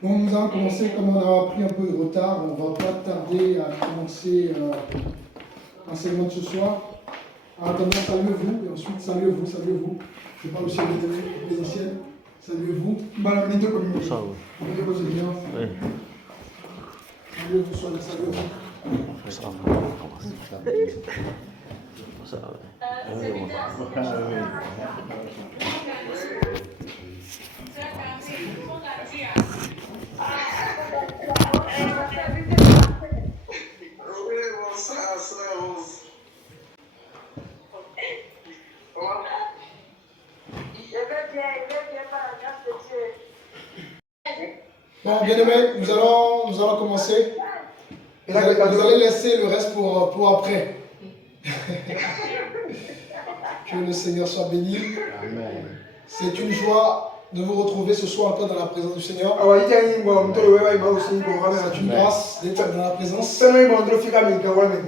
Donc nous allons commencer, comme on a pris un peu de retard, on ne va pas tarder à commencer l'enseignement de ce soir. En attendant, saluez-vous, et ensuite saluez-vous, saluez-vous. Je parle aussi aux présentiels. Saluez-vous. Saluez-vous, soyez Bon, bien aimés, nous allons commencer. Vous allez laisser le reste pour après. Que le Seigneur soit béni. C'est une joie de vous retrouver ce soir encore dans la présence du Seigneur. C'est une grâce d'être dans la présence.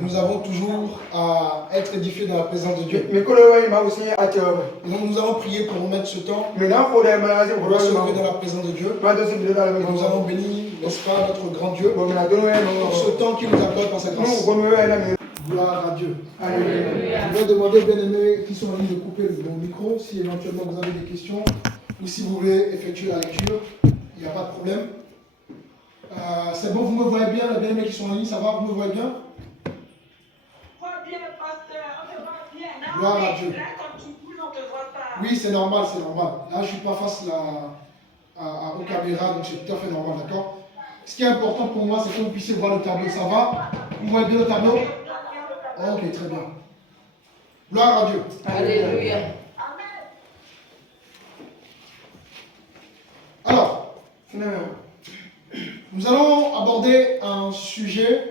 Nous avons toujours à être édifiés dans la présence de Dieu. Et donc nous allons prier pour remettre ce temps. On va se lever dans la présence de Dieu. Et nous allons bénir, n'est-ce pas, notre grand Dieu pour ce temps qu'il nous accorde par sa grâce. Gloire à Dieu. Je vais demander, bien aimés, qui sont en ligne, de couper mon micro si éventuellement vous avez des questions ou si vous voulez effectuer la lecture. Il n'y a pas de problème. C'est bon, vous me voyez bien, les bien aimés qui sont en ligne, ça va, vous me voyez bien? Gloire à Dieu. Oui, c'est normal, c'est normal. Là, je ne suis pas face aux caméras, donc c'est tout à fait normal, d'accord? Ce qui est important pour moi, c'est que vous puissiez voir le tableau. Ça va? Vous voyez bien le tableau? Ok, très bien. Gloire à Dieu. Alléluia. Alors, nous allons aborder un sujet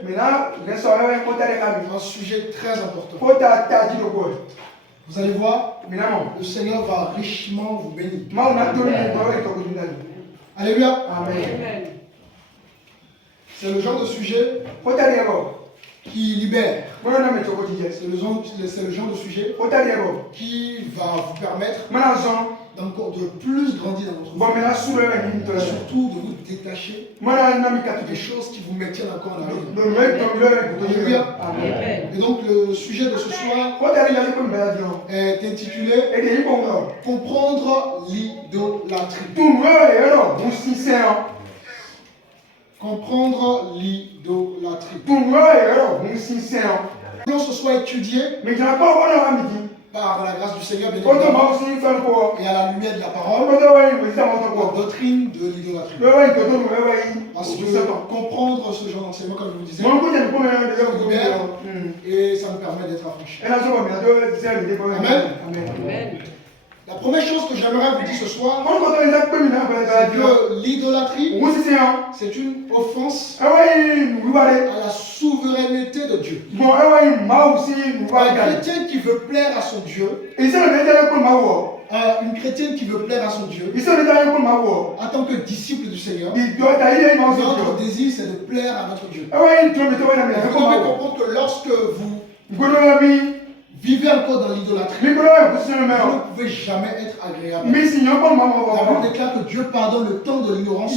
très important. Vous allez voir, le Seigneur va richement vous bénir. Alléluia. Amen. C'est le genre de sujet qui libère. C'est le genre de sujet qui va vous permettre d'encore de plus grandir dans votre vie. Et surtout de vous détacher des choses qui vous maintiennent encore en arrière. Alléluia. Amen. Et donc le sujet de ce soir est intitulé Comprendre l'idolâtrie. Comprendre l'idolâtrie. Que l'on se soit étudié par la grâce du Seigneur, bien évidemment, et à la lumière de la parole, la doctrine de l'idolâtrie. Parce que comprendre ce genre d'enseignement, comme je vous disais, ça libère et ça nous permet d'être affranchis. Amen. Amen. La première chose que j'aimerais vous dire ce soir, c'est que l'idolâtrie, c'est une offense à la souveraineté de Dieu. Un chrétien qui veut plaire à son Dieu, une chrétienne qui veut plaire à son Dieu, en tant que disciple du Seigneur, notre désir c'est de plaire à notre Dieu. Vous devez comprendre que lorsque vous vivez encore dans l'idolâtrie, vous ne pouvez jamais être agréable. La Bible déclare que Dieu pardonne le temps de l'ignorance.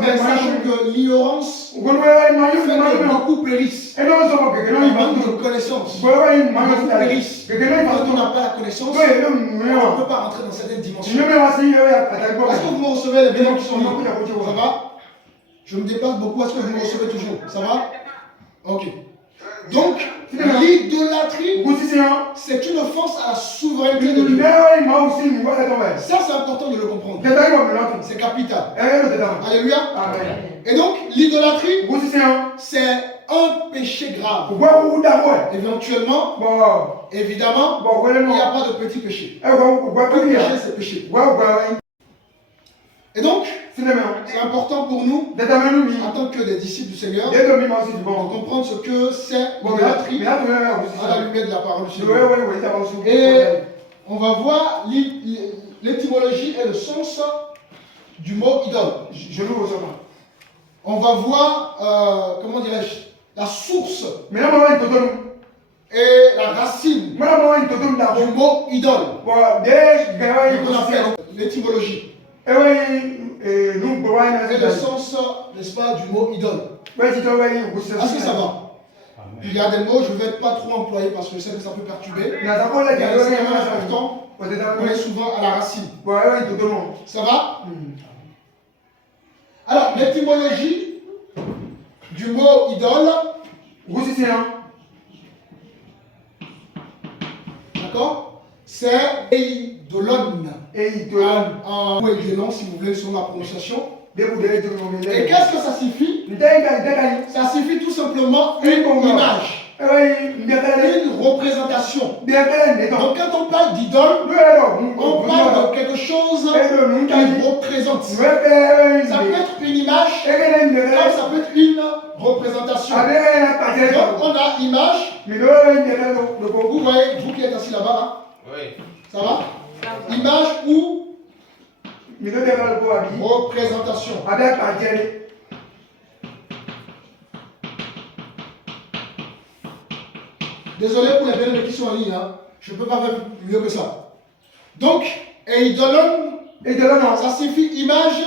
Mais sachant que l'ignorance fait que beaucoup périssent. Un manque de connaissance. Beaucoup périssent. Quand on n'a pas la connaissance, on ne peut pas rentrer dans certaines dimensions. Est-ce que vous me recevez, les bénévoles qui sont là? Ça va? Je me déplace beaucoup. Est-ce que vous me recevez toujours? Ça va? Ok. Donc, l'idolâtrie, c'est une offense à la souveraineté de Dieu. Ça, c'est important de le comprendre. C'est capital. Alléluia. Amen. Et donc, l'idolâtrie, c'est un péché grave. Éventuellement, évidemment, il n'y a pas de petit péché. Tout péché, c'est péché. Et donc, c'est important pour nous, en tant que des disciples du Seigneur, de comprendre ce que c'est l'idolâtrie à la lumière de la parole du Seigneur. Et on va voir l'étymologie et le sens du mot idole. On va voir, comment dirais-je, la source et la racine du mot idole. On appelle l'étymologie. Est-ce que ça va? Il y a des mots, je ne vais pas trop employer parce que je sais que ça peut perturber. Mais c'est quand même important. On est souvent à la racine. Ça va? Alors, l'étymologie du mot idole. D'accord? C'est eidolon. En eidolon, si vous voulez, sur la prononciation. Et qu'est-ce que ça signifie? Ça signifie tout simplement une image. Une représentation. Donc quand on parle d'idole, on parle de quelque chose qui représente. Ça peut être une image, comme ça peut être une représentation. Donc on a image. Vous voyez, vous qui êtes assis là-bas, oui. Ça va? Image ou représentation. Désolé pour les bénévoles qui sont en ligne, hein. Je ne peux pas faire mieux que ça. Donc, eidolon, ça signifie image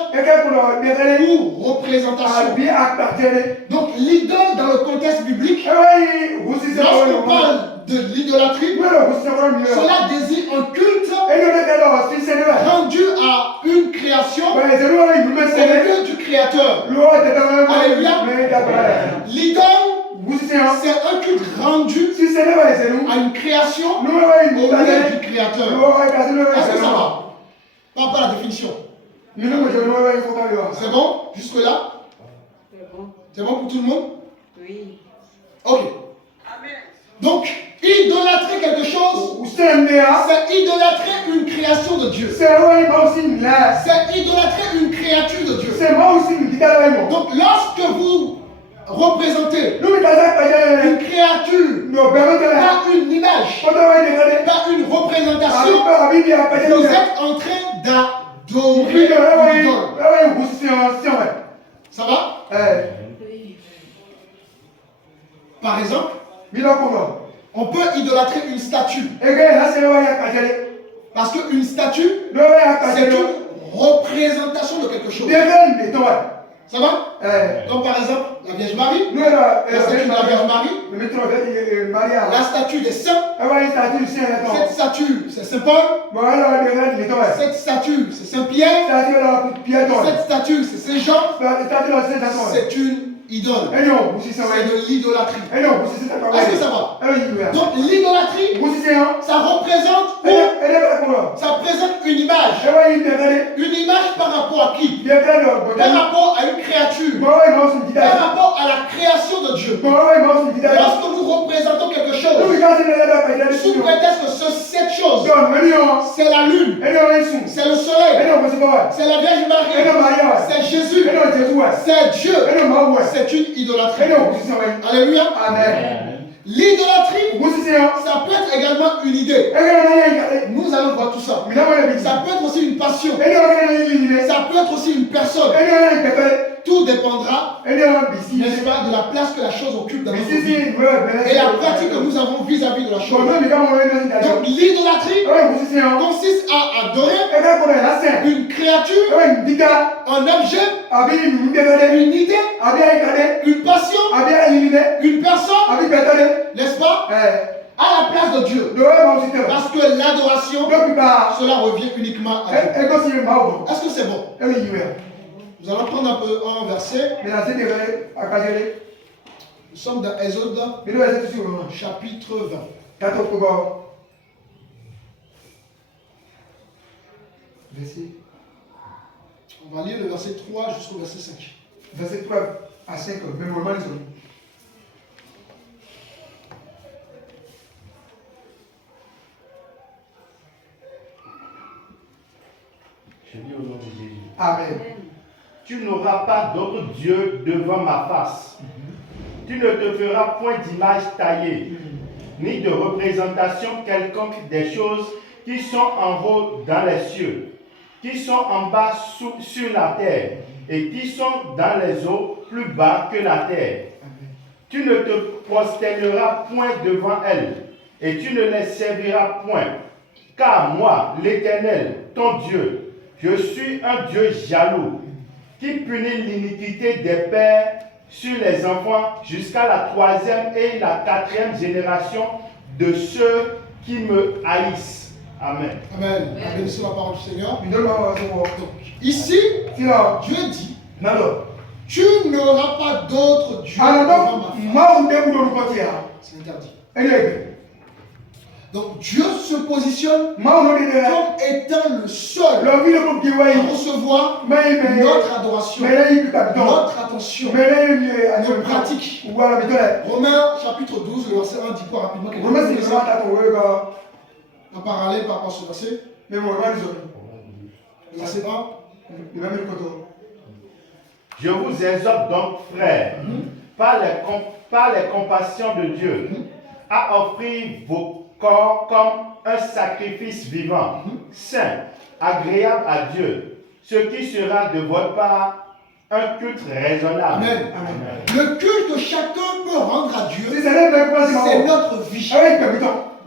ou représentation. Donc, l'idole dans le contexte biblique, lorsqu'on parle de l'idolâtrie, cela désigne un culte rendu à une création au lieu du créateur. Alléluia. L'idole, c'est un culte rendu à une création au lieu du créateur. Est-ce que ça va? Pas la définition. C'est bon? Jusque-là? C'est bon pour tout le monde? Oui. Ok. Donc, idolâtrer quelque chose, c'est idolâtrer une création de Dieu. C'est idolâtrer une créature de Dieu. Donc, lorsque vous représenter une créature, pas une image, pas une représentation, vous êtes en train d'adorer l'idole. Ça va? Par exemple, on peut idolâtrer une statue. Parce qu'une statue, c'est une représentation de quelque chose. Ça va? Comme par exemple la Vierge Marie, la statue de la Vierge Marie, la statue des saints. Cette statue, c'est Saint Paul. Cette statue, c'est Saint Pierre. Cette statue, c'est Saint Jean. C'est une idole. C'est de l'idolâtrie. Est-ce que ça va? Donc l'idolâtrie, ça représente une image. Une image par rapport à qui? Par rapport à une créature. Par rapport à la création de Dieu. Lorsque nous représentons quelque chose, sous prétexte que cette chose, c'est la lune, c'est le soleil, c'est la Vierge Marie, c'est Jésus, c'est Dieu, c'est une idolâtrie. Alléluia. Amen. L'idolâtrie, ça peut être également une idée. Nous allons voir tout ça. Ça peut être aussi une passion. Ça peut être aussi une personne. Tout dépendra, n'est-ce pas, de la place que la chose occupe dans notre vie et la pratique que nous avons vis-à-vis de la chose. Donc l'idolâtrie consiste à adorer une créature, un objet, une idée, une passion, une personne, n'est-ce pas, à la place de Dieu. Parce que l'adoration, cela revient uniquement à Dieu. Est-ce que c'est bon? Nous allons prendre un peu un verset. Nous sommes dans Exode, chapitre 20. On va lire le verset 3 jusqu'au verset 5. Verset 3 à 5, mais normalement, ils ont. Je dis au nom de Jésus. Amen. Tu n'auras pas d'autre Dieu devant ma face. Tu ne te feras point d'image taillée, ni de représentation quelconque des choses qui sont en haut dans les cieux, qui sont en bas sur la terre, et qui sont dans les eaux plus bas que la terre. Tu ne te prosterneras point devant elles, et tu ne les serviras point. Car moi, l'Éternel, ton Dieu, je suis un Dieu jaloux, qui punit l'iniquité des pères sur les enfants jusqu'à la 3e et la 4e génération de ceux qui me haïssent. Amen. Amen. Bénissons la parole du Seigneur. Donc, Ici, Dieu dit, tu n'auras pas d'autre Dieu devant ma face. C'est interdit. Donc Dieu se positionne comme étant le seul à recevoir notre adoration, notre attention, nos pratiques. Romains chapitre 12, le verset 1 dit quoi rapidement? En parallèle par rapport à ce verset. Le verset 1. Je vous exhorte donc, frères, par les compassions de Dieu, à offrir vos corps comme un sacrifice vivant, saint, agréable à Dieu, ce qui sera de votre part un culte raisonnable. Amen. Le culte que chacun peut rendre à Dieu, c'est notre vie.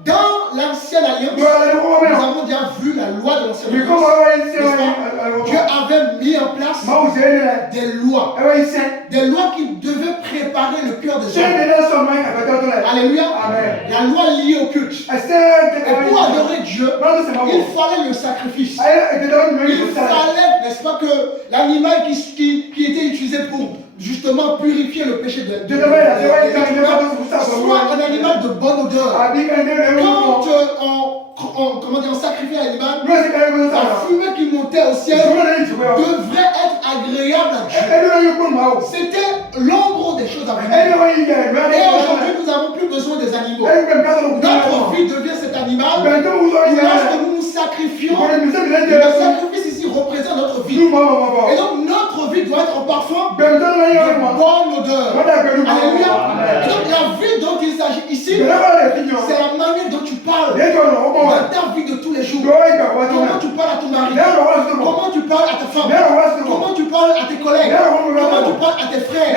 Dans l'ancienne alliance, nous avons déjà vu la loi de l'ancienne alliance. Dieu avait mis en place des lois qui devaient préparer le cœur des hommes. Alléluia. La loi liée au culte. Et pour adorer Dieu, il fallait le sacrifice. Il fallait, n'est-ce pas, que l'animal qui était utilisé pour justement purifier le péché de soit un animal de bonne odeur. Quand on sacrifiait l'animal, la fumée qui montait au ciel devrait être agréable à Dieu. C'était l'ombre des choses à venir. Et aujourd'hui, nous n'avons plus besoin des animaux. Notre vie devient cet animal. Lorsque nous nous sacrifions, le sacrifice ici représente notre vie. Et donc notre vie doit être en parfum de bonne odeur. Alléluia. Et donc la vie dont il s'agit ici, c'est la manière dont tu parles dans ta vie de tous les jours. Comment tu parles à ton mari, comment tu parles à ta femme, comment tu parles à tes collègues, comment tu parles à tes frères.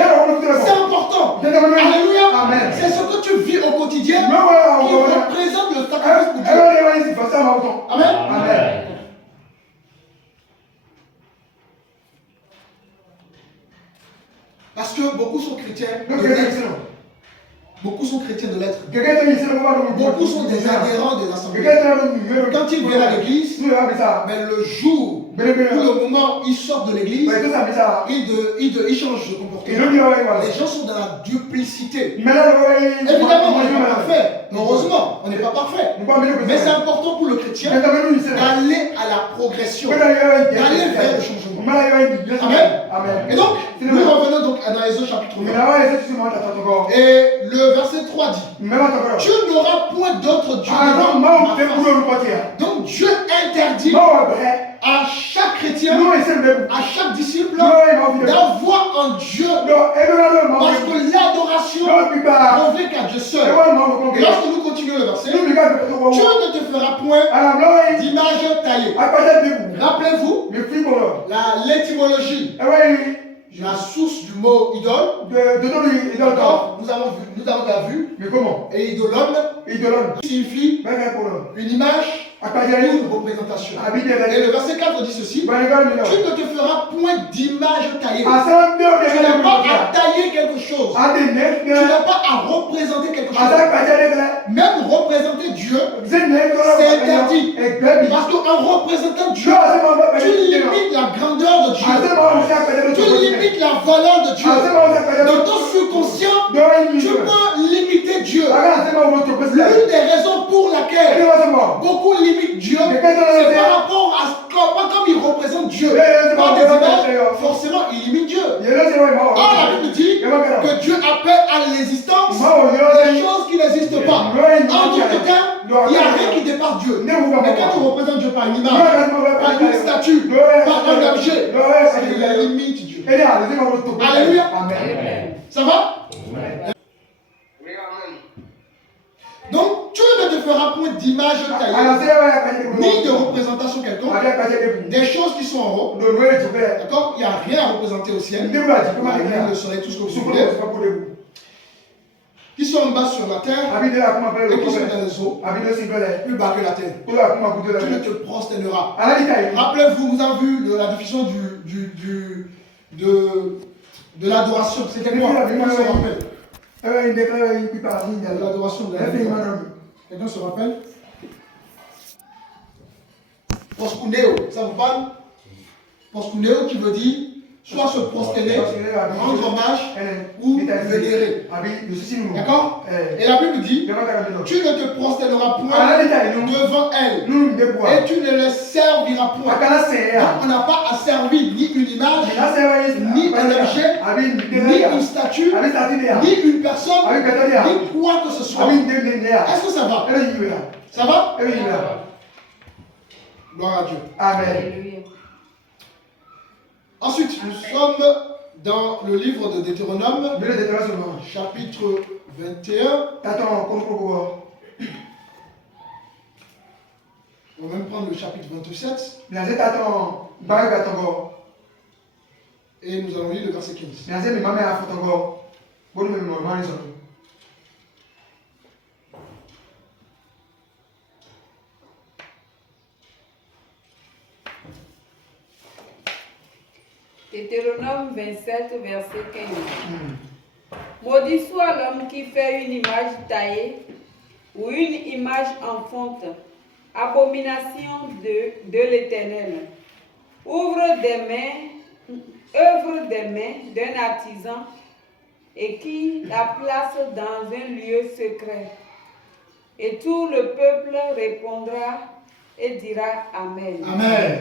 C'est important. Alléluia. C'est ce que tu vis au quotidien qui représente le sacrifice pour Dieu. Amen. Parce que beaucoup sont chrétiens de l'être. Beaucoup sont chrétiens de l'être. Beaucoup sont des adhérents de l'assemblée. Quand ils viennent à l'église, mais le jour ou le moment où ils sortent de l'église, ils changent de comportement. Les gens sont dans la duplicité. Évidemment, on n'est pas parfait. Heureusement, on n'est pas parfait. Mais c'est important pour le chrétien d'aller à la progression, d'aller vers le changement. Amen. Et donc, nous revenons donc à Exode chapitre 9. Et le verset 3 dit, tu n'auras point d'autre Dieu devant ma face. Donc Dieu interdit à chaque chrétien, à chaque disciple, d'avoir un Dieu. Parce que l'adoration revient qu'à Dieu seul. Et lorsque nous continuons le verset, Dieu ne te fera point d'image taillée. Rappelez-vous l'étymologie, la source du mot idole. Nous avons déjà vu. Mais comment? Et idolone signifie une image ou une représentation. Et le verset 4 dit ceci: tu ne te feras point d'image taillée. Tu n'as pas à tailler quelque chose. Tu n'as pas à représenter quelque chose. Même représenter Dieu, c'est interdit. Parce qu'en représentant Dieu, tu limites la grandeur de Dieu. Tu limites la valeur de Dieu. Dans ton subconscient, tu peux limiter Dieu. L'une des raisons pour laquelle beaucoup limitent Dieu, c'est par rapport à comme il représente Dieu. Par des images, forcément, il limite Dieu. Or, la Bible dit que Dieu appelle à l'existence des choses qui n'existent pas. En tout cas, il n'y a rien qui dépasse Dieu. Mais quand tu représentes Dieu par une image, par une statue, par un objet, il limite Dieu. Alléluia. Ça va? Donc, tu ne te feras point d'image taillée, ni de représentation quelconque, des choses qui sont en haut. D'accord? Il n'y a rien à représenter au ciel. Le soleil, tout ce que vous voulez. Qui sont en bas sur la terre et qui sont dans les eaux, plus bas que la terre. Tu ne te prosterneras. Rappelez-vous, nous avons vu la diffusion De l'adoration. C'était quoi? Quelqu'un se rappelle? De De l'adoration de la Quelqu'un se rappelle? Proskuneo, ça vous parle? Proskuneo qui veut dire soit se prosterner, rendre hommage ou vénérer. D'accord? Et la Bible dit, tu ne te prosterneras point devant elle et tu ne les serviras point. Donc on n'a pas à servir ni une image, ni un objet, ni une statue, ni une personne, ni quoi que ce soit. Est-ce que ça va? Ça va? Gloire à Dieu. Amen. Alléluia. Ensuite, nous sommes dans le livre de Deutéronome, chapitre 21. On va même prendre le chapitre 27. Et nous allons lire le verset 15. Deutéronome 27, verset 15. Maudit soit l'homme qui fait une image taillée ou une image en fonte, abomination de l'Éternel. Œuvre des mains d'un artisan et qui la place dans un lieu secret. Et tout le peuple répondra et dira Amen. Amen.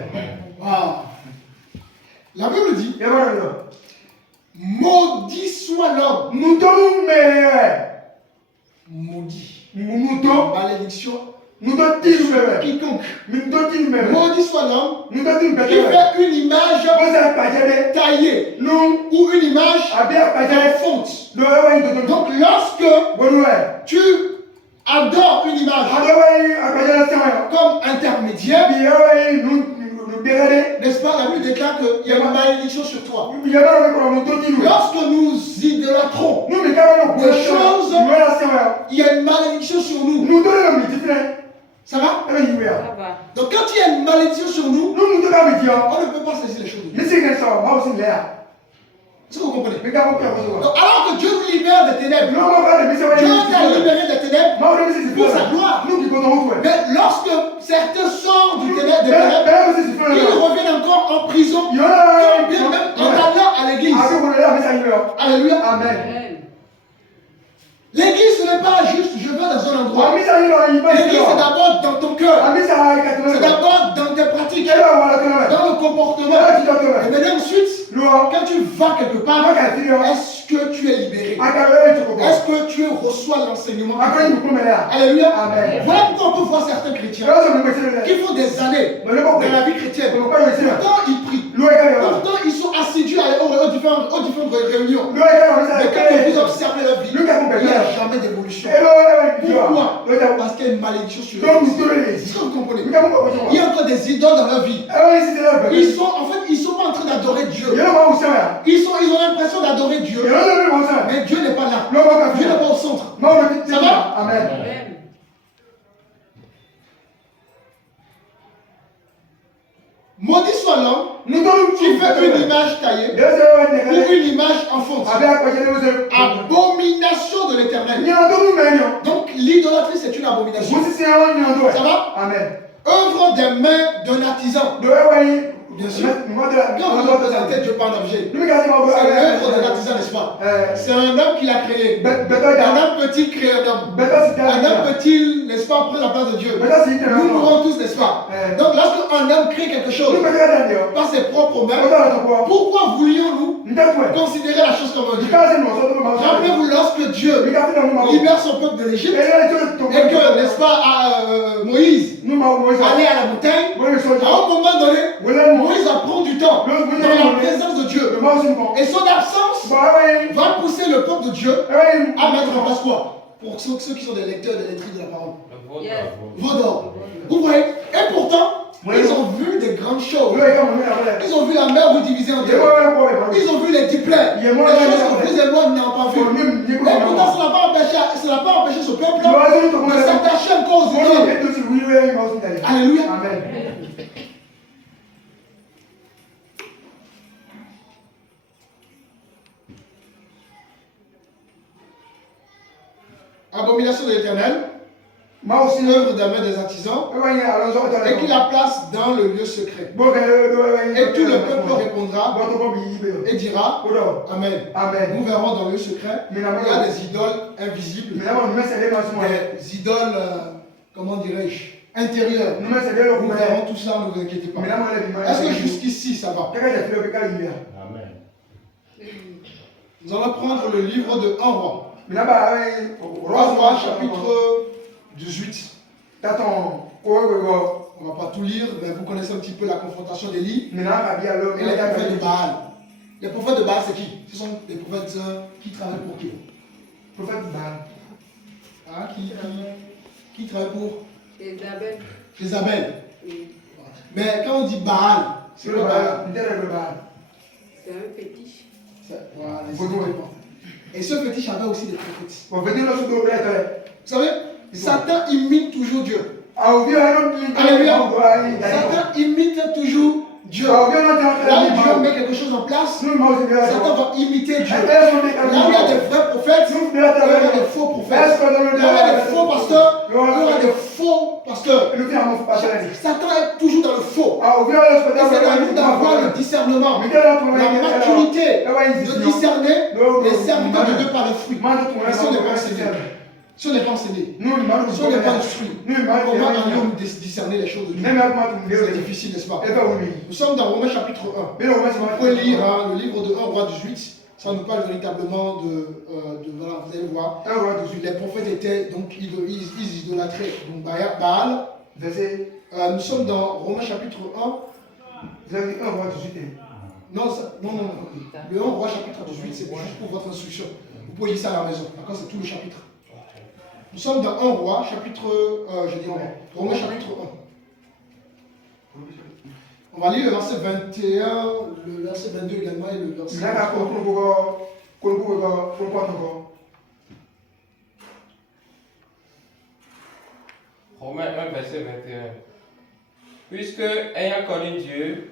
Wow. La Bible dit, maudit soit l'homme. Maudit. Malédiction. Quiconque. Maudit soit l'homme qui fait une image taillée ou une image en fonte. Donc lorsque tu adores une image comme intermédiaire, n'est-ce pas, la Bible déclare qu'il y a une malédiction sur toi. Lorsque nous idolâtrons des choses, il y a une malédiction sur nous. Ça va? Ça va. Donc quand il y a une malédiction sur nous, on ne peut pas saisir les choses de Dieu. Est-ce que vous comprenez? Donc, alors que Dieu nous libère des ténèbres, Dieu t'a libéré des ténèbres pour sa gloire. Mais lorsque certains sortent des ténèbres, ils reviennent encore en prison, bien même en allant à l'église. Alléluia. Amen. L'église, ce n'est pas juste je vais dans un endroit. L'église, c'est d'abord dans ton cœur. C'est d'abord dans tes pratiques, dans le comportement. Et maintenant ensuite, quand tu vas quelque part, est-ce que tu es libéré? Est-ce que tu reçois l'enseignement? Alléluia. Voilà pourquoi on peut voir certains chrétiens qui font des années dans la vie chrétienne. Pourtant, ils prient. Pourtant, ils sont assidus aux différentes réunions. Mais quand vous observez leur vie, il n'y a jamais d'évolution. Pourquoi? Parce qu'il y a une malédiction sur eux. Est-ce que vous comprenez? Il y a encore des idoles dans leur vie. Ils sont pas en train d'adorer Dieu. Ils ont l'impression d'adorer Dieu. Mais Dieu n'est pas là. Dieu n'est pas au centre. Ça va? Amen. Maudit soit l'homme qui fait une image taillée ou une image en fonte. Abomination de l'Éternel. Donc l'idolâtrie c'est une abomination. Ça va? Œuvre des mains d'un artisan. Bien sûr. Quand vous représentez Dieu par un objet, c'est l'œuvre de l'artisan, n'est-ce pas? C'est un homme qui l'a créé. Un homme peut-il créer un homme? Un homme peut-il, n'est-ce pas, prendre la place de Dieu? Nous mourrons tous, n'est-ce pas? Donc lorsqu'un homme crée quelque chose par ses propres mains, pourquoi voulions-nous considérer la chose comme un Dieu? Rappelez-vous lorsque Dieu libère son peuple de l'Égypte et que, n'est-ce pas, Moïse allait à la montagne, à un moment donné, Moïse va prendre du temps dans la présence de Dieu. Et son absence va pousser le peuple de Dieu à mettre en place quoi? Pour ceux qui sont des lecteurs, des lectrices de la parole. Vaudor. Vous voyez? Et pourtant, ils ont vu des grandes choses. Ils ont vu la mer vous diviser en deux. Ils ont vu les diplets. Les choses que vous et moi n'avons pas vues. Et pourtant, ça n'a pas empêché ce peuple de s'attacher encore aux idoles. Alléluia. abomination de l'Éternel, œuvre des mains des artisans, et qu'il la place dans le lieu secret. Et tout le peuple répondra et dira Amen. Nous verrons dans le lieu secret, il y a des idoles invisibles, des idoles, comment dirais-je, intérieures. Nous verrons tout ça, ne vous inquiétez pas. Est-ce que jusqu'ici ça va? Amen. Nous allons prendre le livre de 1 roi. 1 roi chapitre 18. On ne va pas tout lire, mais vous connaissez un petit peu la confrontation d'Élie et les prophètes de Baal. Les prophètes de Baal, c'est qui? Ce sont des prophètes qui travaillent pour qui? Prophètes de Baal. Ah, qui travaillent pour Jézabel. Oui. Mais quand on dit Baal, c'est quoi Baal? C'est un fétiche. Voilà, et ce fétiche avait aussi des prophètes. Vous savez, Satan imite toujours Dieu. Alléluia. Satan imite toujours Dieu. Là où Dieu met quelque chose en place, Satan va imiter Dieu. Là où il y a des vrais prophètes, il y aura des faux prophètes. Là où il y a des faux pasteurs, il y aura des faux pasteurs. Satan est toujours dans le faux. Et c'est à nous d'avoir le discernement, la maturité de discerner les serviteurs de Dieu par les fruits. Et si on n'est pas enseigné, si on n'est pas enseigné, si on n'est pas instruit, comment allons-nous discerner les choses de Dieu? C'est difficile, n'est-ce pas? Nous sommes dans Romains chapitre 1. Vous pouvez lire le livre de 1 roi 18. Ça nous parle véritablement de voilà, vous allez voir. Les prophètes étaient, donc, ils idolâtraient. Donc, Baal. Nous sommes dans Romains chapitre 1. Vous avez 1 roi 18. Non. Le 1 roi chapitre 18, c'est juste pour votre instruction. Vous pouvez lire ça à la maison. D'accord, c'est tout le chapitre. Nous sommes dans 1 roi, chapitre, Romains chapitre 1. On va lire le verset 21, le verset 22 également et le verset 23. Romains 1, verset 21. Puisque, ayant connu Dieu,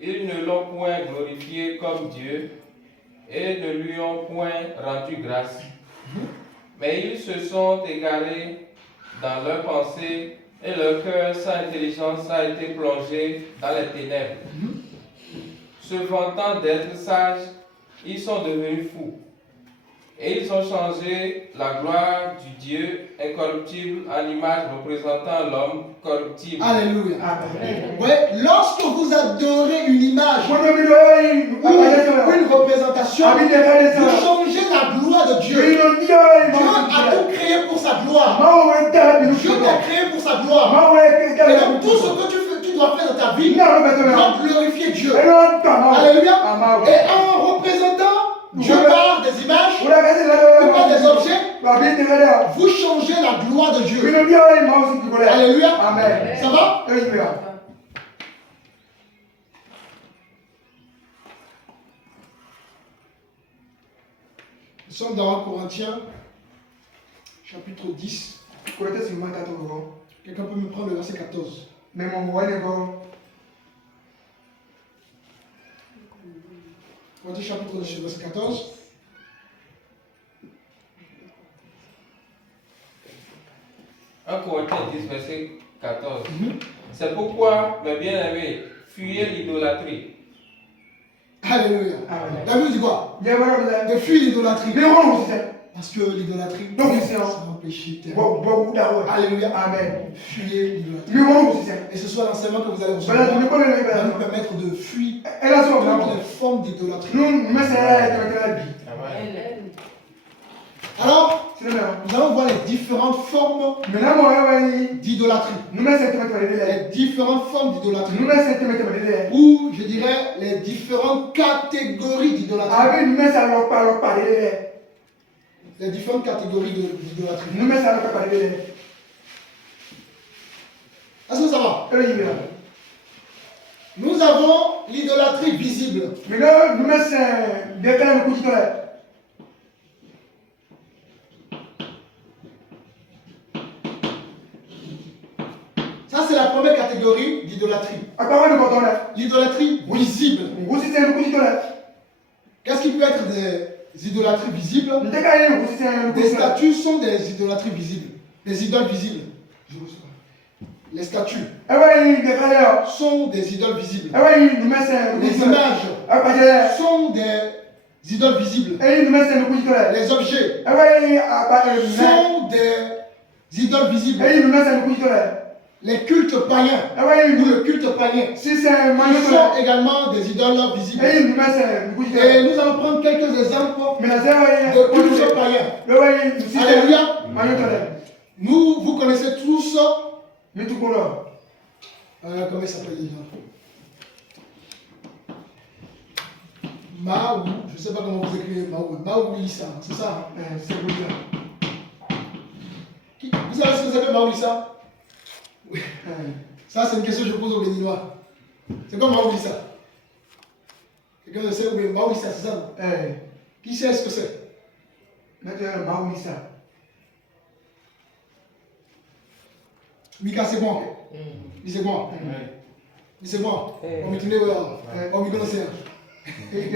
ils ne l'ont point glorifié comme Dieu et ne lui ont point rendu grâce. Mais ils se sont égarés dans leurs pensées et leur cœur sans intelligence a été plongé dans les ténèbres. Se vantant d'être sages, ils sont devenus fous. Et ils ont changé la gloire du Dieu incorruptible en image représentant l'homme corruptible. Alléluia. Ouais, lorsque vous adorez une image ou une représentation, vous changez la gloire de Dieu. Dieu a tout créé pour sa gloire. Dieu t'a créé pour sa gloire. Et donc tout ce que tu dois faire dans ta vie doit glorifier Dieu. Alléluia. Et en représentant Dieu par des images ou par des objets, vous changez la gloire de Dieu. Alléluia. Amen. Ça va? Nous sommes dans 1 Corinthiens, chapitre 10. Quelqu'un peut me prendre le verset 14. Corinthiens chapitre 10, verset 14. Corinthiens 10, verset 14. C'est pourquoi, mes bien-aimés, fuyez l'idolâtrie. Alléluia. La Bible dit quoi? De fuir l'idolâtrie. Parce que l'idolâtrie, c'est un péché terrible. Alléluia. Amen. Fuyez l'idolâtrie. Et ce soit l'enseignement que vous allez recevoir va nous permettre de fuir toutes les formes d'idolâtrie. Alors, nous allons voir les différentes formes d'idolâtrie. Les différentes formes d'idolâtrie. Ou, je dirais, les différentes catégories d'idolâtrie. Les différentes catégories d'idolâtrie. Est-ce que ça va? Nous avons l'idolâtrie visible. Ça, c'est la première catégorie d'idolâtrie. L'idolâtrie visible. Qu'est-ce qui peut être idolâtries visibles. Des statues sont des idolâtries visibles. Des idoles visibles. Les statues sont des idoles visibles. Les images sont des idoles visibles. Les objets sont des idoles visibles. Les cultes païens ou le culte païen sont également des idoles visibles. Et nous allons prendre quelques exemples de cultes païens. Alléluia. Vous connaissez tous. Comment il s'appelle déjà? Maou, je ne sais pas comment vous écrivez Maou. Maou Lissa, c'est ça? C'est vous savez ce que c'est que Maou Lissa? Oui. Ça, c'est une question que je pose aux Béninois. C'est quoi Maou Lissa? Quelqu'un sait où Maou Lissa, c'est ça? Qui sait ce que c'est? Maou Lissa. Mika, c'est bon. C'est bon. C'est bon. On me tourne on me connaît. Oui.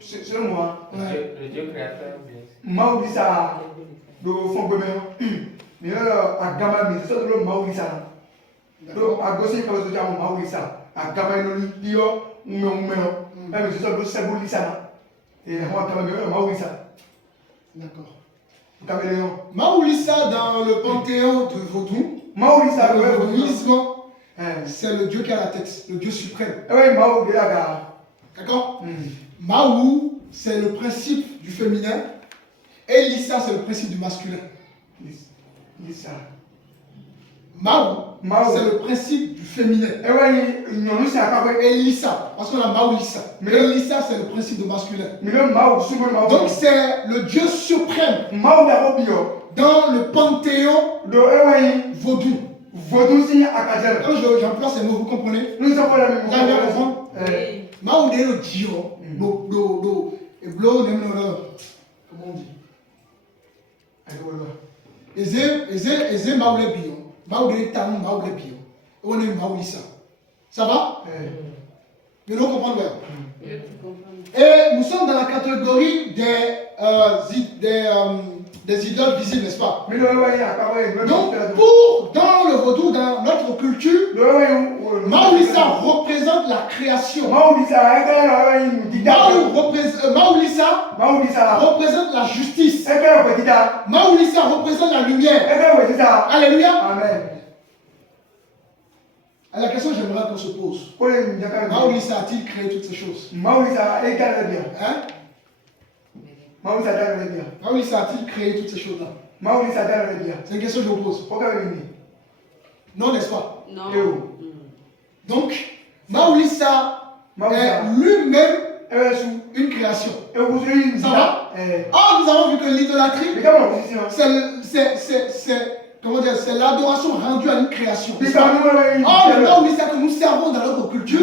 C'est moi. Le Dieu créateur. Maurissa, le fond de mais à Gama, mais c'est ça le Maurissa. Donc, à gauche, il y a un Maurissa. À Gama, il y a un c'est ça le Saboulissa. Et moi, quand même, Maurissa. D'accord. Maoulissa dans le panthéon de Vaudou, le vaudouisme, c'est le Dieu qui a la tête, le Dieu suprême. D'accord? Maou, c'est le principe du féminin, et Lissa, c'est le principe du masculin. Maou, c'est le principe du féminin. Et Lissa, parce qu'on a Maou Lissa. Mais Lissa, c'est le principe du masculin. Donc c'est le Dieu suprême dans le panthéon vaudou. Quand j'emploie ces mots, vous comprenez? Vous allez comprendre? Maou est le Dieu. Comment on dit? Eze Maou le bio. Maou de Tam, Maou le bio. On est Maou Lissa. Ça va? Mais nous comprenons bien. Et nous sommes dans la catégorie des idoles visibles, n'est-ce pas? Donc, dans le vaudou, dans notre culture, Maou Lissa représente la création. Maou Lissa représente la justice. Maou Lissa représente la lumière. Alléluia. Amen. À la question que j'aimerais qu'on se pose. Maou Lissa a-t-il créé toutes ces choses? Maou Lissa a-t-il créé toutes ces choses-là? C'est une question que je vous pose. Non, n'est-ce pas? Non. Donc, Maou Lissa est lui-même une création. Ça va? Nous avons vu que l'idolâtrie, c'est l'adoration rendue à une création. Le Maou Lissa que nous servons dans notre culture,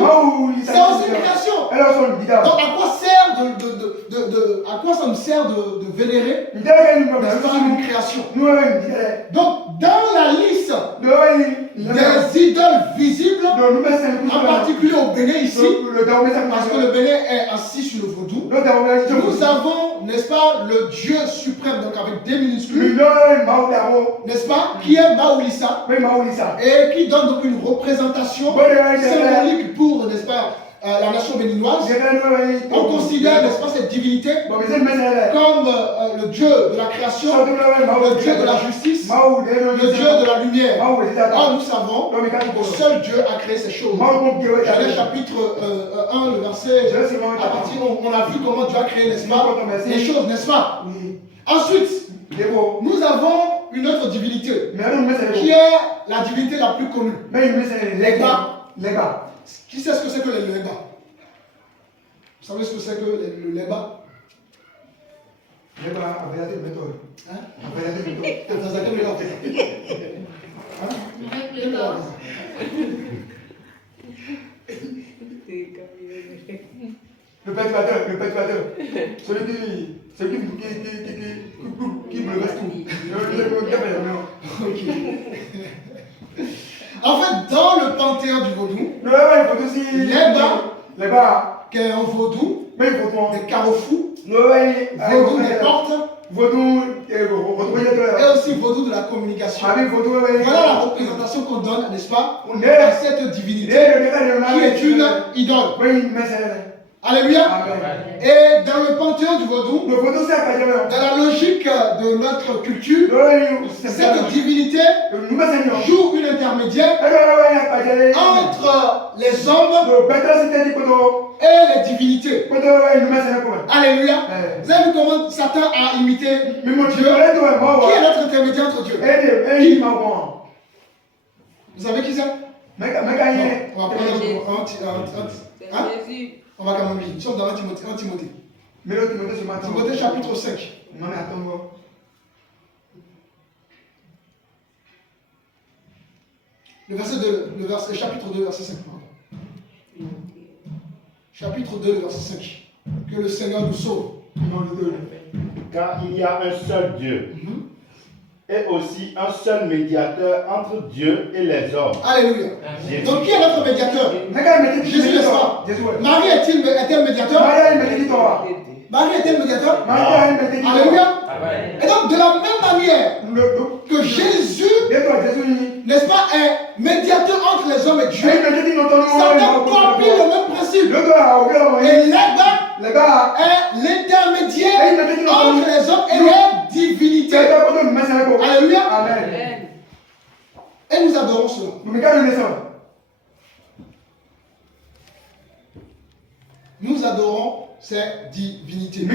c'est aussi une création. Donc, à quoi ça nous sert de vénérer une création? Donc, dans la liste des idoles visibles, en particulier au Bénin ici, parce que le Bénin est assis sur le vaudou, nous avons, n'est-ce pas, le Dieu suprême, donc avec des minuscules, n'est-ce pas, qui est Maou Lissa, et qui donne donc une représentation symbolique pour, n'est-ce pas, la nation béninoise. On considère, n'est-ce pas, cette divinité comme le Dieu de la création, le Dieu de la justice, le Dieu de la lumière. Or, nous savons que le seul Dieu a créé ces choses. Dans le chapitre 1, le verset, à partir on a vu comment Dieu a créé, n'est-ce pas, les choses, n'est-ce pas? Ensuite, nous avons une autre divinité qui est la divinité la plus connue. Leba. Qui sait ce que c'est que le Leba? Vous savez ce que c'est que le Leba? Le perturbateur, celui qui me reste tout. En fait, dans le panthéon du vaudou, Leba, qui est un vaudou, Mais il faut toi. des carrefours, Ouais, vaudou des portes, vaudou, et aussi vaudou de la communication. Voilà la représentation qu'on donne, n'est-ce pas, à cette divinité qui est une idole. Alléluia. Et dans le panthéon du vaudou, dans la logique de notre culture, cette divinité joue une intermédiaire entre les hommes et les divinités. Alléluia. Vous avez vu comment Satan a imité Dieu? Qui est notre intermédiaire entre Dieu? Vous savez qui c'est? On va prendre on va quand même lire. Nous sommes dans 1 Timothée. Timothée chapitre 5. Chapitre 2, verset 5. Chapitre 2, verset 5. Que le Seigneur nous sauve. Car il y a un seul Dieu. Et aussi un seul médiateur entre Dieu et les hommes. Alléluia. Jésus. Donc qui est notre médiateur? Jésus, n'est-ce pas? Marie est-elle médiateur? Marie est-elle médiateur? Alléluia. Et donc de la même manière que Jésus, n'est-ce pas, est médiateur entre les hommes et Dieu, Satan copie le même principe. Et là-bas est l'intermédiaire entre les hommes et les divinités. Alléluia. Amen. Et nous adorons cela. Nous adorons ces divinités.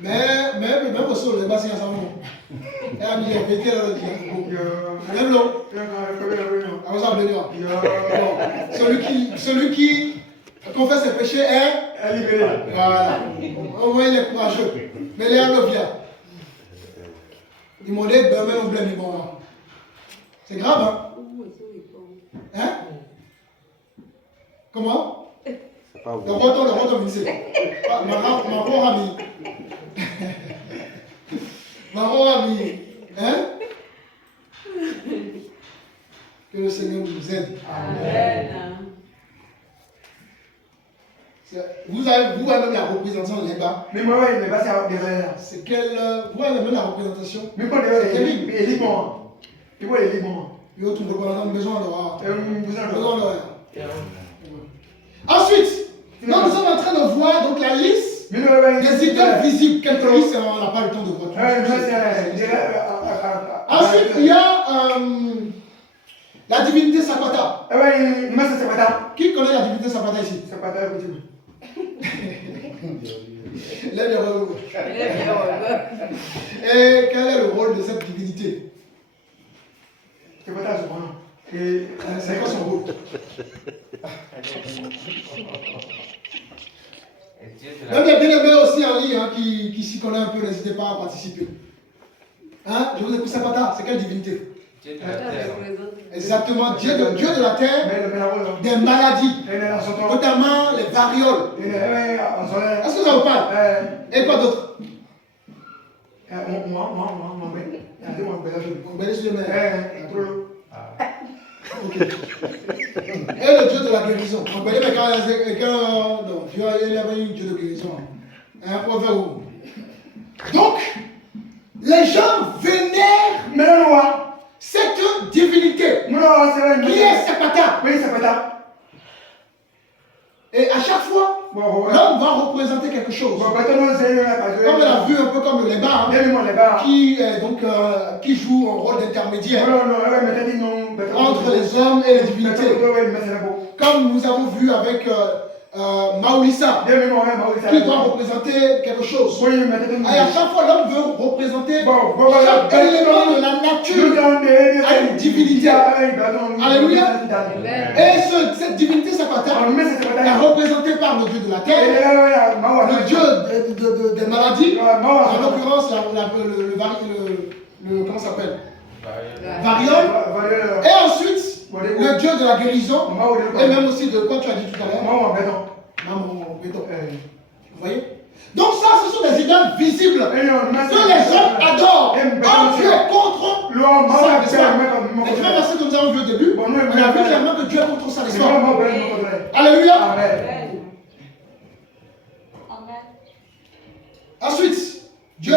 Mais même aussi, les bassins ensemble. Et à midi, on était même l'eau. Celui qui confesse ses péchés est libéré. Voilà. On voit, il est courageux. Mais les hommes viennent. Ils m'ont dit, ben, même on blâme, bon. C'est grave, hein? Hein? Comment? Le retour, ministre. Maman ami. Hein? Que le Seigneur nous aide. Amen. Vous avez même la représentation de l'Ébat. C'est quelle. Vous avez même la représentation. C'est terrible. Et autres, nous avons besoin de. Ensuite, nous sommes en train de voir donc la liste des idoles visibles. Quelques listes, on n'a pas le temps de voir. Ensuite, il y a la divinité Sapata. Qui connaît la divinité Sapata ici? Et quel est le rôle de cette divinité? C'est quoi son rôle? Même les bien-aimés aussi en ligne hein, qui s'y connaissent un peu, n'hésitez pas à participer. Hein? Je vous écoute, Sapata, c'est quelle divinité? Dieu de la terre. Exactement, Dieu de la terre, des maladies, notamment les varioles. Est-ce que ça vous parle? Et quoi d'autre? Okay. Et le Dieu de la guérison. On connaît mais quand Dieu avait une Dieu de guérison. Un proverbe. Donc, les gens vénèrent cette divinité qui est Sapata. Et à chaque fois, l'homme va représenter quelque chose. Comme on a vu un peu comme le lébar, qui joue un rôle d'intermédiaire entre les hommes et les divinités. Comme nous avons vu avec Maulissa, qui doit représenter quelque chose. Et à chaque fois, l'homme veut représenter chaque élément de la nature à une divinité. Alléluia. Et cette divinité Sapata est représentée par le Dieu de la terre, le Dieu des maladies, en l'occurrence le comment ça s'appelle? Variole. Et ensuite, le Dieu de la guérison, et même aussi de quoi tu as dit tout à l'heure? Maman béton. Vous voyez? Donc ça, ce sont des idoles visibles que les hommes adorent. En Dieu contre Ça, n'est-ce pas? Les trois versets que nous avons vus au début, on a vu clairement que Dieu est contre ça, n'est-ce pas? Alléluia. Amen. Ensuite, Dieu,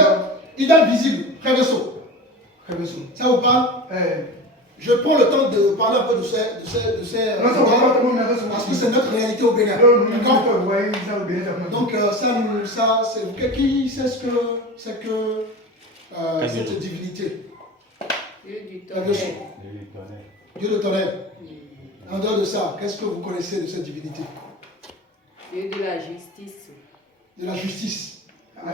idole visible, révesso. Ça vous parle? Je prends le temps de parler un peu de ces parce que c'est notre réalité au Bénin. Donc ça, c'est qui sait ce que c'est que cette divinité? Dieu de tonnerre. En dehors de ça, qu'est-ce que vous connaissez de cette divinité? Dieu de la justice. De la justice. Donc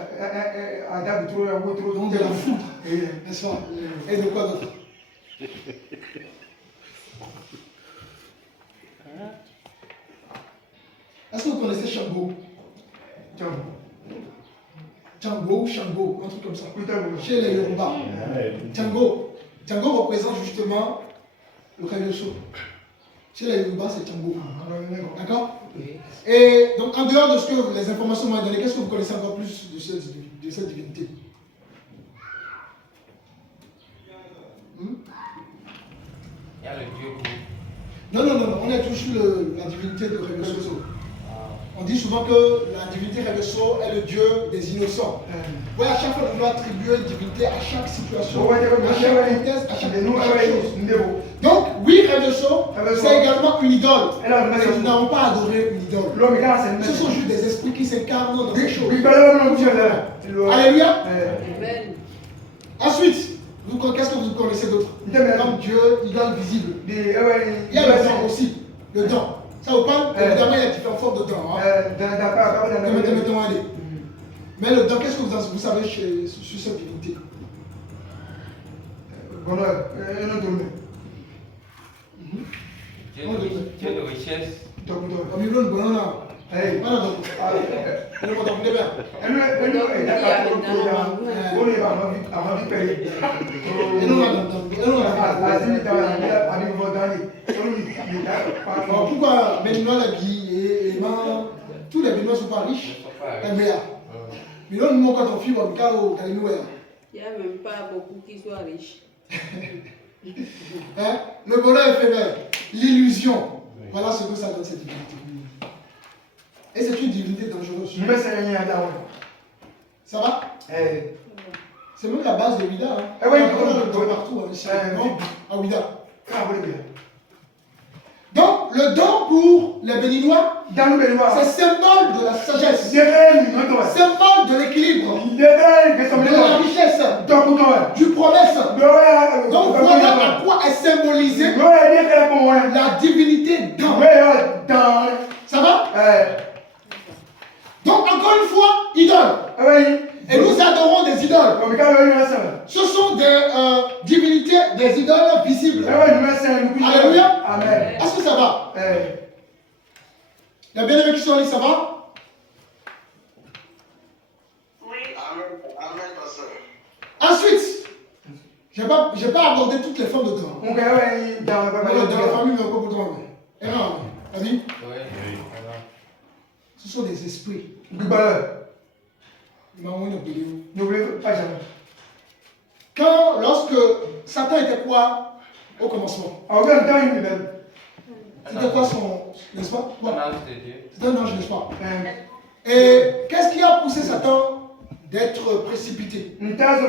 de la foudre, n'est-ce pas? Et de quoi d'autre? Est-ce que vous connaissez Shango? Django ou Shango, un truc comme ça. Chez les Yoruba. Django représente justement le Révesso. Chez les Yoruba, c'est Django. D'accord? Et donc, en dehors de ce que les informations m'ont donné, qu'est-ce que vous connaissez encore plus de cette divinité? Il y a le Dieu qui... Non, on est toujours sur la divinité de Révesso. On dit souvent que la divinité Révesso est le Dieu des innocents. Oui, à chaque fois, on doit attribuer une divinité à chaque situation, à chaque contexte, à chaque chose. Donc, oui, Révesso, c'est également une idole. Parce que nous n'avons pas adoré une idole. Ce sont juste des esprits qui s'incarnent dans ces choses. Alléluia. Amen. Ensuite, qu'est-ce que vous connaissez d'autre? Comme Dieu, idole visible. Il y a le dent aussi. Le dent. Ça vous parle? Évidemment, il y a différentes formes de dents. Mais le dent, qu'est-ce que vous savez sur cette divinité? Dieu de richesse. Pourquoi Béninois, tous les Béninois ne sont pas riches? Il n'y a même pas beaucoup qui soient riches. Le bonheur éphémère, l'illusion. Voilà ce que ça donne cette divinité. Et c'est une divinité dangereuse. Ça va? C'est même la base de Ouida. On le partout. À Ouida. Donc, le don pour les Béninois, c'est symbole de la sagesse, symbole de l'équilibre, de la richesse, du promesse. Donc, voilà à quoi est symbolisée la divinité dans. Ça va? Donc, encore une fois, idole. Et nous adorons des idoles. Ce sont des divinités, des idoles visibles. Alléluia. Amen. Est-ce que ça va? Les bien-aimés qui sont là, ça va? Oui. Amen, pasteur. Ensuite, je n'ai pas abordé toutes les formes de dons. Dans la famille, mais encore pour toi. Erreur. Vas-y. Ce sont des esprits. Lorsque Satan était quoi au commencement? C'était quoi son. N'est-ce pas? C'était un ange, n'est-ce pas? Et qu'est-ce qui a poussé Satan d'être précipité? Il a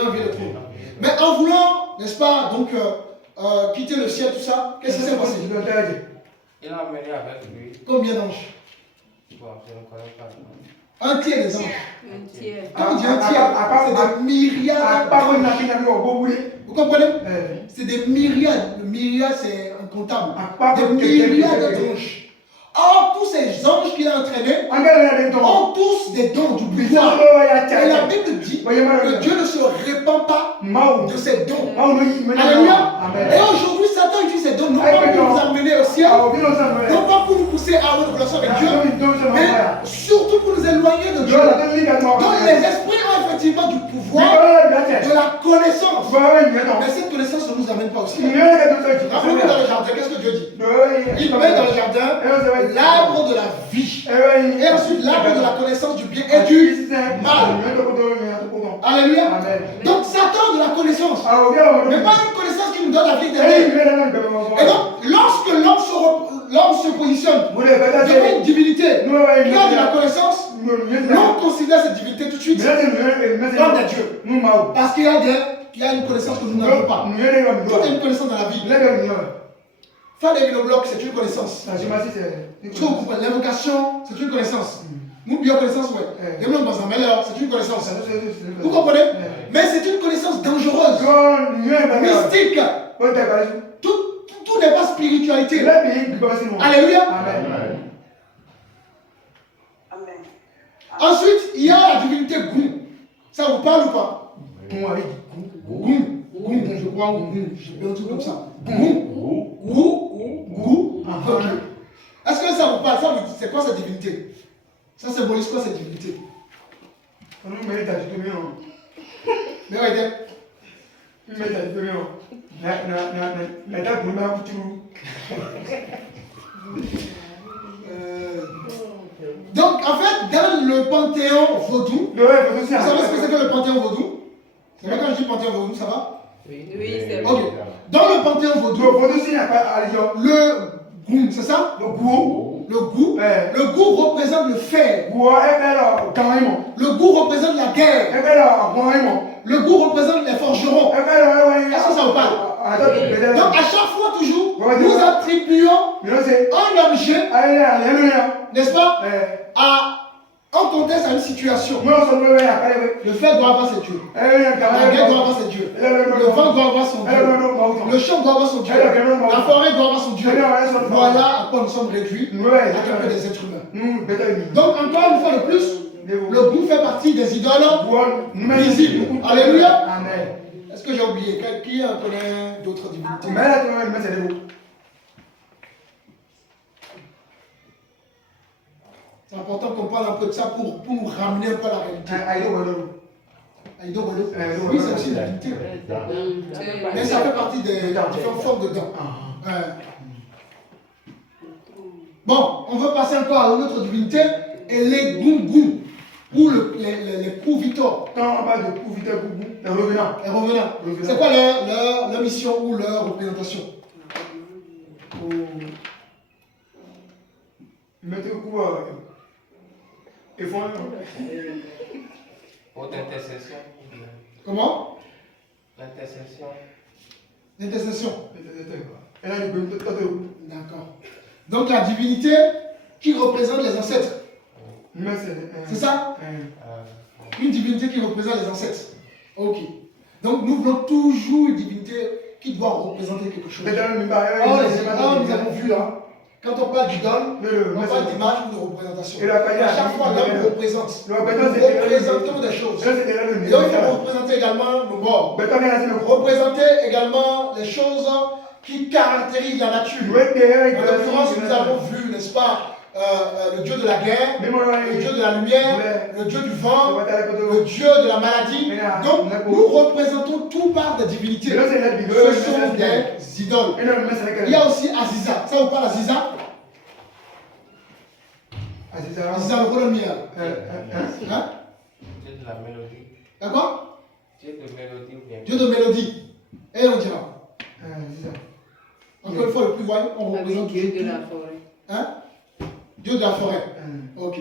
envie le trône. Mais en voulant, n'est-ce pas, donc quitter le ciel, tout ça, qu'est-ce qui s'est passé? Il a emmené avec lui. Combien d'anges? Un tiers des anges. Un tiers. Quand on dit un tiers, c'est des myriades. Vous comprenez? C'est des myriades. Le myriade, c'est incontable. Des myriades d'anges. Or, tous ces anges qu'il a entraînés ont tous des dons du pouvoir. Et la Bible dit que Dieu ne se répand pas de ses dons. Alléluia. Et aujourd'hui, Satan utilise ses dons non pas pour nous amener au ciel, non pas pour nous pousser à une relation avec Dieu, mais surtout pour nous éloigner de Dieu. Donc les esprits ont effectivement du pouvoir, de la connaissance. Mais cette connaissance ne nous amène pas au ciel. Rappelez-vous dans le jardin, qu'est-ce que Dieu dit? Il met dans le jardin l'arbre de la vie. Et ensuite l'arbre de la connaissance du bien et du mal. Alléluia. Amen. Donc Satan de la connaissance. Mais pas une connaissance qui nous donne la vie éternelle. Et donc, lorsque l'homme se positionne devant une divinité qui a de la connaissance, l'homme considère cette divinité tout de suite comme des dieux. Parce qu'il y a une connaissance que nous n'avons pas. Tout est une connaissance dans la Bible. Faire des blocs, c'est une connaissance. L'invocation, c'est une connaissance. Nous, bien connaissance, ouais. C'est une connaissance. Vous comprenez? Mais c'est une connaissance dangereuse, mystique. Tout n'est pas spiritualité. Alléluia. Amen. Ensuite, il y a la divinité Goum. Ça vous parle ou pas? Goum. Je crois Goum. J'ai bien un truc comme ça. Goum. Ok. Est-ce que ça vous parle? C'est quoi cette divinité? Ça symbolise quoi cette divinité? Mais regardez. Donc en fait, dans le panthéon vaudou, vous savez ce que c'est que le panthéon vaudou? C'est vrai quand je dis panthéon vaudou, ça va? Oui, c'est Ok. Dans le panthéon vaudou, le goum, c'est ça? Le goût représente le fer. Le goût représente la guerre. Le goût représente les forgerons. Est-ce que ça vous parle? Donc à chaque fois toujours, nous attribuons un objet, n'est-ce pas, en contexte à une situation. Le fer doit avoir ses dieux. La guerre doit avoir ses dieux. Le vent doit avoir son dieu. Le champ doit avoir son dieu. La forêt doit avoir son dieu. Voilà à quoi nous sommes réduits à peu des êtres humains. Donc encore une fois de plus, le goût fait partie des idoles visibles. Alléluia. Est-ce que j'ai oublié? Qui connaît d'autres divinités? C'est important qu'on parle un peu de ça pour nous ramener un peu à la réalité. Oui, c'est aussi une divinité. Mais ça fait partie des différentes formes de dents. Bon, on veut passer encore à une autre divinité, et les Goum ou les Kouvitors. Quand on parle de Kouvitors, les revenants. C'est quoi leur mission ou leur représentation? Mettez au coup et font Haute intercession. Comment? L'intercession. L'intercession. D'accord. D'accord. Donc la divinité qui représente les ancêtres. C'est ça? Une divinité qui représente les ancêtres. Ok. Donc nous voulons toujours une divinité qui doit représenter quelque chose. Nous avons vu là. Quand on parle d'idole, on parle d'image ou de représentation. À chaque fois, l'homme représente. Nous représentons des choses. Et il faut représenter également nos morts. Représenter également les choses qui caractérisent la nature. En l'occurrence, nous avons vu, n'est-ce pas, le dieu de la guerre, le dieu de la lumière, le dieu du vent, le dieu de la maladie. Donc, nous représentons tout par des divinités. Ce sont des idoles. Il y a aussi Aziza. Ça vous parle Aziza? Aziza, le rôle de miel. Dieu de la mélodie. D'accord? Dieu de mélodie ou bien. Dieu de mélodie. Et on dira. Encore une fois, le plus loin, on représente Dieu de la forêt. Hein? Dieu de la forêt. Ok.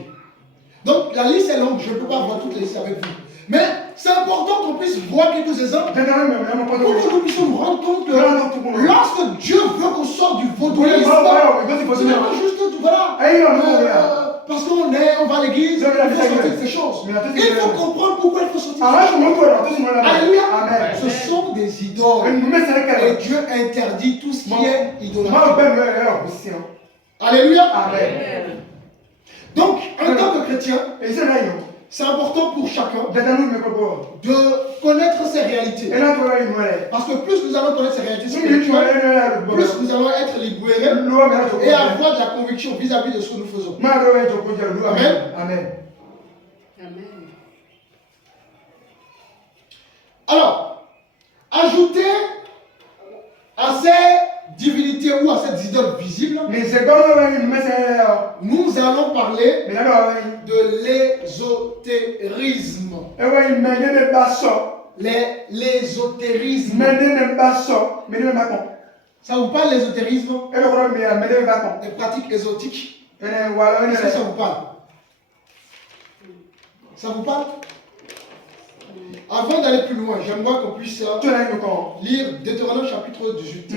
Donc la liste est longue, je ne peux pas voir toutes les listes avec vous. Mais c'est important qu'on puisse voir quelques exemples pour que nous puissions nous rendre compte que lorsque Dieu veut qu'on sorte du vaudouisme, ce n'est pas juste voilà. Parce qu'on va à l'église, il faut sortir de ces choses. Il faut comprendre pourquoi il faut sortir de ces choses. Alléluia. Ce sont des idoles. Et Dieu interdit tout ce qui est idolâtrie. Alléluia. Amen. Donc, en tant que chrétien, c'est important pour chacun de connaître ses réalités. Parce que plus nous allons connaître ses réalités spirituelles, plus nous allons être libérés et avoir de la conviction vis-à-vis de ce que nous faisons. Amen. Amen. Alors, ajouter à ces divinité ou à ces idoles visibles, nous allons parler de l'ésotérisme. L'ésotérisme. Ça vous parle l'ésotérisme? Les pratiques ésotiques? Est-ce que ça vous parle? Ça vous parle? Avant d'aller plus loin, j'aimerais qu'on puisse lire Deutéronome chapitre 18.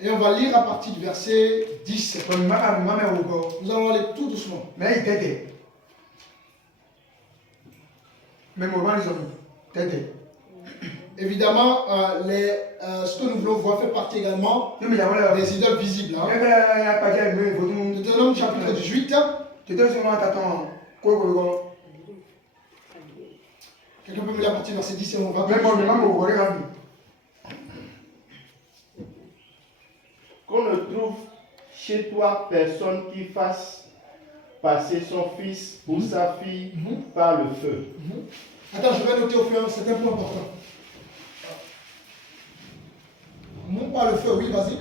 Et on va lire à partir du verset 10. Nous allons aller tout doucement. Évidemment, ce que nous voulons voir fait partie également des idoles visibles. Deutéronome chapitre 18. Quelqu'un peut me lire à partir du verset 10 et on va. Qu'on ne trouve chez toi personne qui fasse passer son fils ou sa fille par le feu. Attends, je vais noter au fur et à mesure, c'est un point important. Par le feu, oui, vas-y.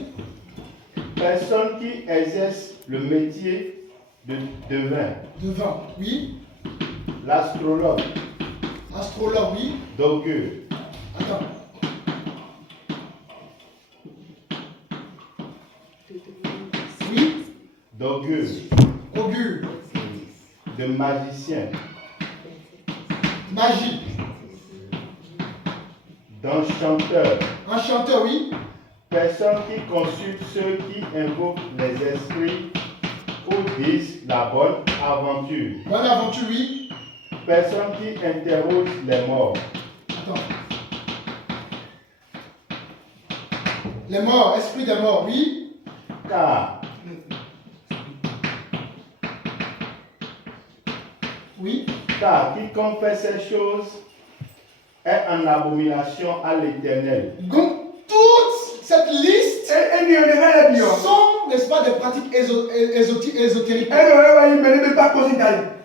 Personne qui exerce le métier de devin. Devin, oui. L'astrologue. Astrologue, oui. D'augure. Attends. Oui. D'augure. Augure. De magicien. Magie. D'enchanteur. Enchanteur, oui. Personne qui consulte ceux qui invoquent les esprits ou disent la bonne aventure. Bonne aventure, oui. Personne qui interroge les morts. Attends. Les morts, esprit des morts, oui. Car Oui. Car quiconque fait ces choses est en abomination à l'Éternel. Donc, toute cette liste sont, n'est-ce pas, des pratiques ésotériques.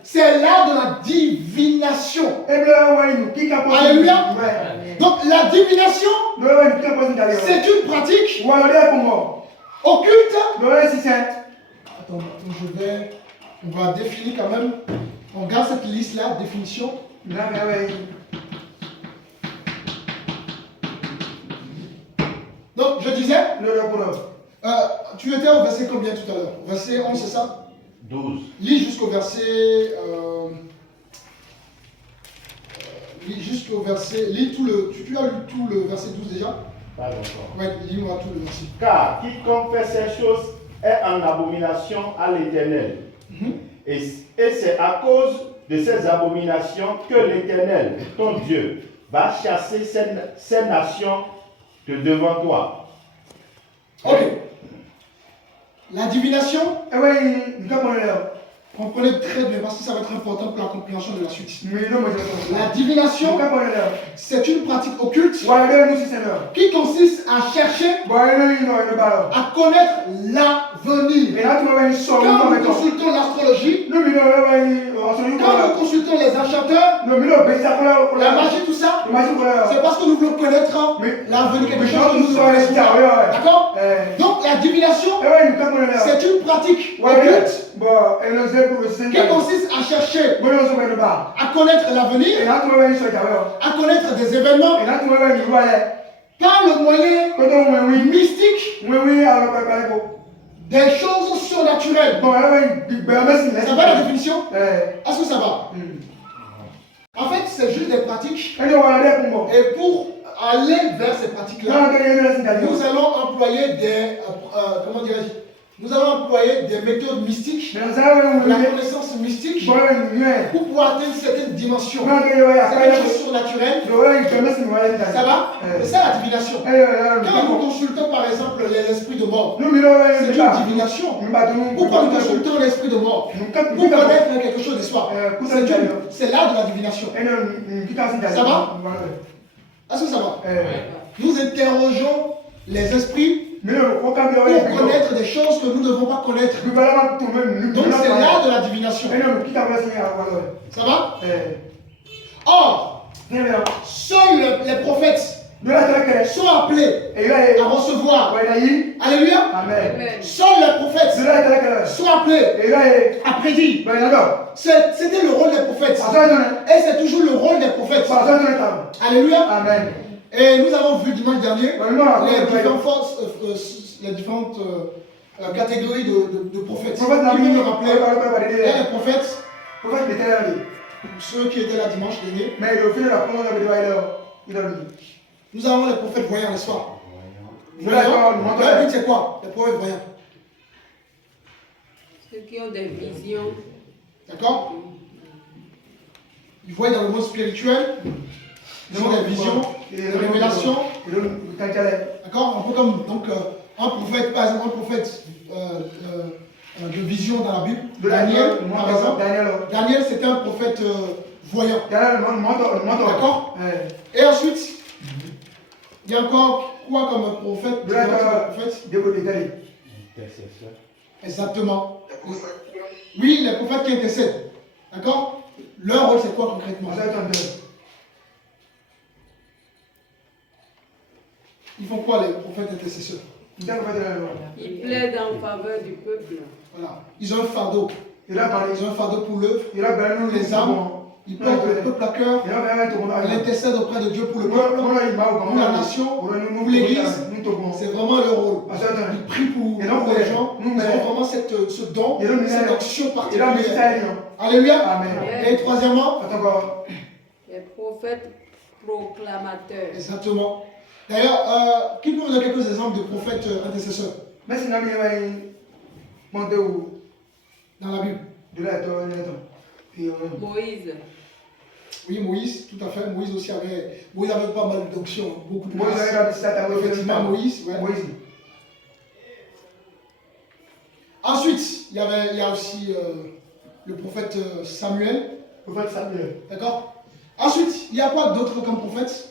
C'est l'art de la divination. Alléluia. Donc, la divination, c'est une pratique occulte. Attends, on va définir quand même. On garde cette liste-là, définition. Donc, je disais, tu étais au verset combien tout à l'heure? Verset 11, c'est ça? 12. Lis jusqu'au verset. Lis tout le. Tu as lu tout le verset 12 déjà? Pas encore. Oui, lis-moi tout le verset. Car quiconque fait ces choses est en abomination à l'Éternel. Et c'est à cause de ces abominations que l'Éternel, ton Dieu, va chasser ces nations de devant toi. Ok. La divination, comprenez très bien parce que ça va être important pour la compréhension de la suite. La divination, c'est une pratique occulte qui consiste à chercher à connaître l'avenir. Quand nous consultons l'astrologie, quand nous consultons les enchanteurs, la magie, tout ça, c'est parce que nous voulons connaître l'avenir, quelque chose que nous devons savoir. D'accord? Donc la divination, c'est une pratique occulte qui consiste à chercher à connaître l'avenir, à connaître des événements par le moyen mystique, des choses surnaturelles. Ça va la définition? Est-ce que ça va? En fait, c'est juste des pratiques. Et pour aller vers ces pratiques-là, nous allons employer des, comment dirais-je, nous allons employer des méthodes mystiques, la connaissance mystique, pour pouvoir atteindre certaines dimensions. C'est quelque chose surnaturel. Ça va? C'est ça la divination. Quand nous consultons par exemple l'esprit de mort, c'est une divination. Pourquoi nous consultons l'esprit de mort? Pour connaître quelque chose d'histoire. C'est l'art de la divination. Ça va? Est-ce que ça va? Nous interrogeons les esprits pour connaître des choses que nous ne devons pas connaître. Donc c'est l'art de la divination. Ça va? Or, seuls les prophètes sont appelés à recevoir. Alléluia. Amen. Seuls les prophètes sont appelés à prédire. C'était le rôle des prophètes. Et c'est toujours le rôle des prophètes. Alléluia. Amen. Et nous avons vu dimanche dernier les différentes catégories de prophètes. Qui me rappelaient, il y a les prophètes, ceux qui étaient là dimanche dernier. Nous avons les prophètes voyants le soir. Voyants, leur but c'est quoi? Les prophètes voyants. Ceux qui ont des visions. D'accord? Ils voient dans le monde spirituel, ils ont des visions, des révélations. D'accord? Un peu comme donc, un prophète, par exemple, un prophète de vision dans la Bible. Daniel, par exemple. Daniel, c'était un prophète voyant. D'accord? Et ensuite, il y a encore quoi comme un prophète? Exactement. Oui, les prophètes qui intercèdent. D'accord? Leur rôle, c'est quoi concrètement? Ils font quoi les prophètes intercesseurs? Ils plaident en faveur du peuple. Voilà. Ils ont un fardeau. Ils ont un fardeau pour l'œuvre, les âmes. Ils portent le peuple à cœur. Ils intercèdent auprès de Dieu pour le peuple, pour la nation, pour l'église. C'est vraiment leur rôle. Ils prient pour les gens. Ils ont vraiment ce don, cette action particulière. Alléluia. Amen. Et troisièmement, Les prophètes proclamateurs. exactement. D'ailleurs, qui peut nous donner quelques exemples de prophètes intercesseurs dans la Bible? Moïse. Oui, Moïse, tout à fait. Moïse avait pas mal d'options, beaucoup de grâce. Effectivement, Moïse. Ouais. Ensuite, il y a aussi le prophète Samuel. D'accord? Ensuite, il y a quoi d'autre comme prophète?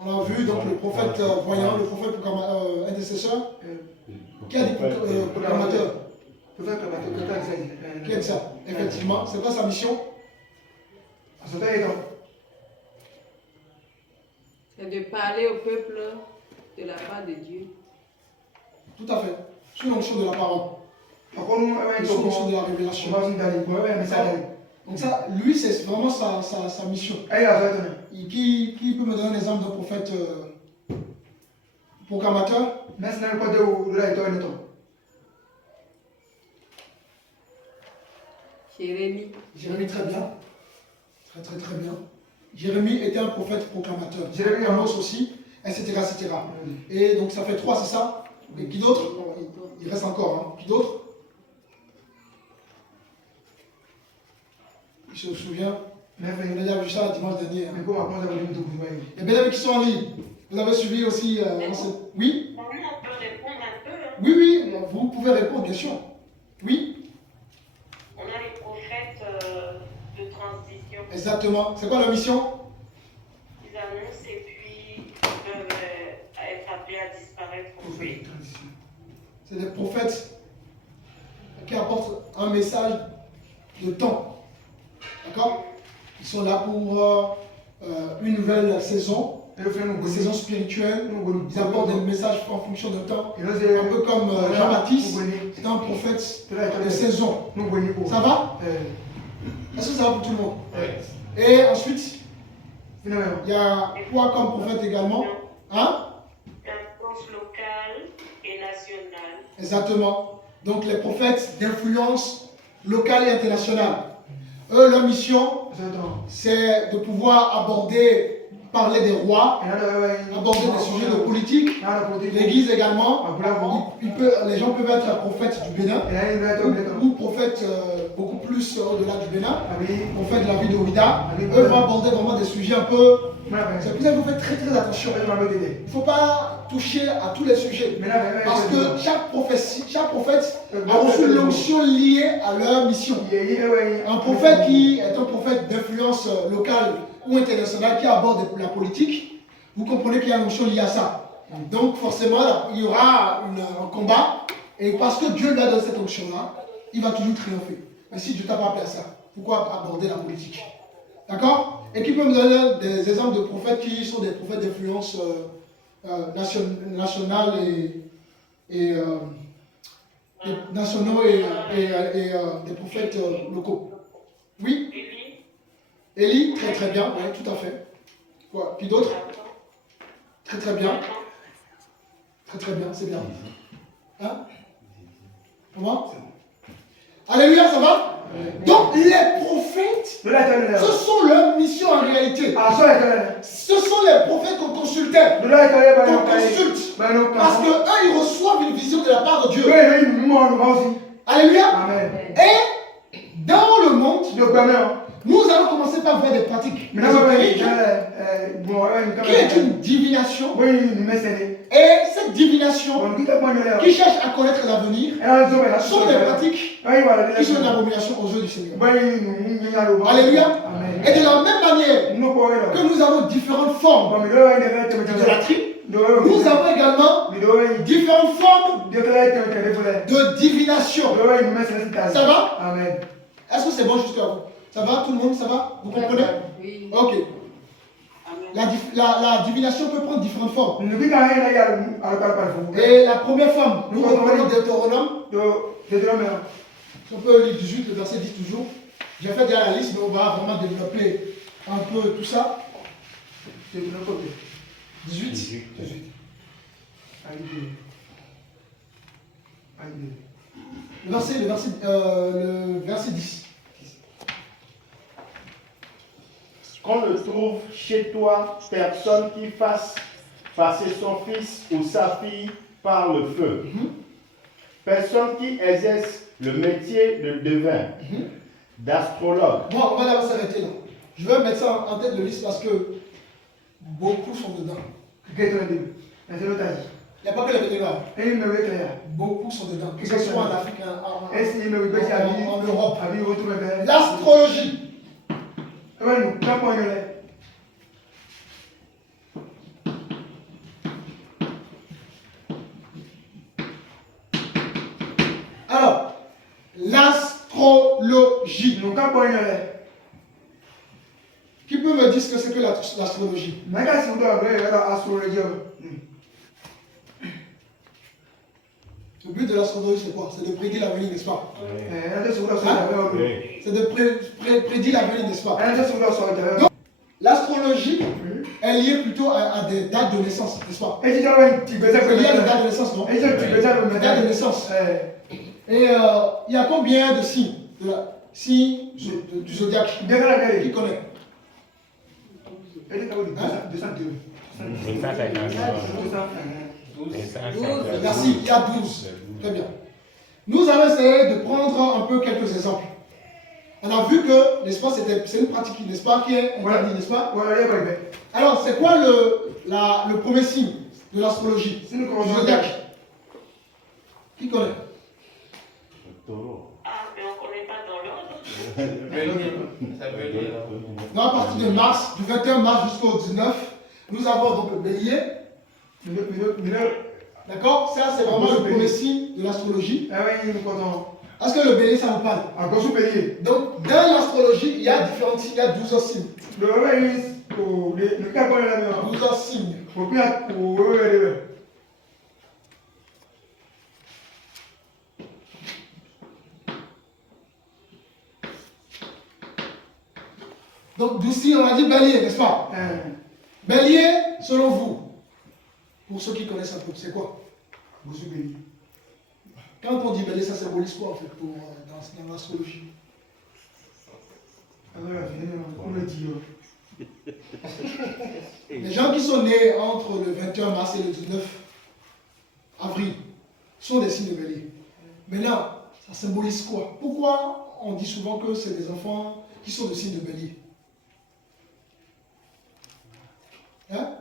On a vu donc le prophète voyant, le prophète intercesseur. Qui a dit proclamateur? Qui aide ça? Effectivement, c'est quoi sa mission? C'est de parler au peuple de la part de Dieu. Tout à fait. Sous l'onction de la parole. Sous l'onction de la révélation. Donc ça, lui, c'est vraiment sa mission. Qui peut me donner un exemple d'un prophète proclamateur? Jérémie, très bien. Très bien. Jérémie était un prophète proclamateur. Amos aussi, etc. Et donc ça fait 3, c'est ça? Et qui d'autre? Il reste encore. Qui d'autre? Je me souviens. On a déjà vu ça dimanche dernier. Les bénévoles qui sont en ligne, vous avez suivi aussi. Oui? On peut répondre un peu. Oui, vous pouvez répondre, bien sûr. Oui? On a les prophètes de transition. Exactement. C'est quoi leur mission? Ils annoncent et puis ils peuvent être appelés à disparaître. C'est des prophètes qui apportent un message de temps. D'accord? Ils sont là pour une nouvelle saison, une saison spirituelle. Ils apportent des messages en fonction de temps. Un peu comme Jean-Baptiste, c'est un prophète de saison. Ça va? Est-ce que ça va pour tout le monde? Et ensuite, il y a quoi comme prophète également? D'influence locale et nationale. Exactement. Donc les prophètes d'influence locale et internationale. Eux, leur mission, c'est de pouvoir parler des rois, aborder des sujets de politique, l'église également. Les gens peuvent être prophètes du Bénin ou prophètes beaucoup plus au-delà du Bénin, prophètes de la ville de Ouida. Eux vont aborder vraiment des sujets un peu. C'est pour ça qu'il faut faire très attention. Il ne faut pas toucher à tous les sujets. Parce que chaque prophète a reçu l'onction liée à leur mission. Un prophète qui est un prophète d'influence locale ou internationale qui aborde la politique, vous comprenez qu'il y a une onction liée à ça. Donc forcément, il y aura un combat. Et parce que Dieu lui a donné cette onction-là, il va toujours triompher. Mais si Dieu t'a pas appelé à ça, pourquoi aborder la politique? D'accord? Et qui peut me donner des exemples de prophètes qui sont des prophètes d'influence nationale et nationaux et des prophètes locaux? Oui? Élie, très très bien, oui, tout à fait. Quoi? Qui d'autre? Très très bien. Très très bien, c'est bien. Hein? Comment? Alléluia, ça va? Donc les prophètes, ce sont leurs missions en réalité. Ce sont les prophètes qu'on consultait. Qu'on consulte. Parce qu'eux, ils reçoivent une vision de la part de Dieu. Alléluia. Amen. Et dans le monde, nous allons commencer par voir des pratiques qui est une divination. Et cette divination qui cherche à connaître l'avenir sont des pratiques qui sont une abomination aux yeux du Seigneur. Alléluia. Et de la même manière que nous avons différentes formes d'idolâtrie, nous avons également différentes formes de divination. Ça va? Amen. Est-ce que c'est bon jusqu'à vous? Ça va? Tout le monde, ça va? Vous comprenez? Oui. Ok. La divination peut prendre différentes formes. Et la première forme, nous reprenons Deutéronome. On peut lire 18, le verset 10 toujours. J'ai fait déjà la liste, mais on va vraiment développer un peu tout ça. 18. Le verset 10. Qu'on ne trouve chez toi personne qui fasse passer son fils ou sa fille par le feu. Personne qui exerce le métier de devin, d'astrologue. Bon, on va d'abord s'arrêter là. Je vais mettre ça en tête de liste parce que beaucoup sont dedans. Il n'y a pas que les vétérans. Beaucoup sont dedans. Que ce soit en Afrique, en Europe. L'astrologie. Alors, l'astrologie. Qui peut me dire ce que c'est que l'astrologie? Le but de l'astrologie, c'est quoi? C'est de prédire l'avenir, n'est-ce pas? C'est de prédire l'avenir, n'est-ce pas? Donc, l'astrologie est liée plutôt à des dates de naissance, n'est-ce pas? C'est lié à des dates de naissance, non? Des dates de naissance. Et il y a combien de signes? Signes du zodiaque? Qui connaît? 12. Merci, il y a 12. Très bien. Nous allons essayer de prendre un peu quelques exemples. On a vu que, n'est-ce pas, c'est une pratique, n'est-ce pas, qui est interdite, n'est-ce pas? Alors, c'est quoi le premier signe de l'astrologie? Du zodiaque. Qui connaît? Ah, mais on ne connaît pas dans l'ordre. Donc, à partir de mars, du 21 mars jusqu'au 19, nous avons donc le bélier. D'accord? Ça, c'est vraiment le premier signe de l'astrologie. Est-ce que le bélier, ça vous parle? Donc, dans l'astrologie, il y a différents signes, il y a 12 signes. 12 signes. Donc, 12 signes, on a dit bélier, n'est-ce pas? Bélier, selon vous, pour ceux qui connaissent un peu, c'est quoi? Quand on dit bélier, ça symbolise quoi en fait dans l'astrologie? Les gens qui sont nés entre le 21 mars et le 19 avril sont des signes de bélier. Maintenant, ça symbolise quoi? Pourquoi on dit souvent que c'est des enfants qui sont des signes de bélier? Hein?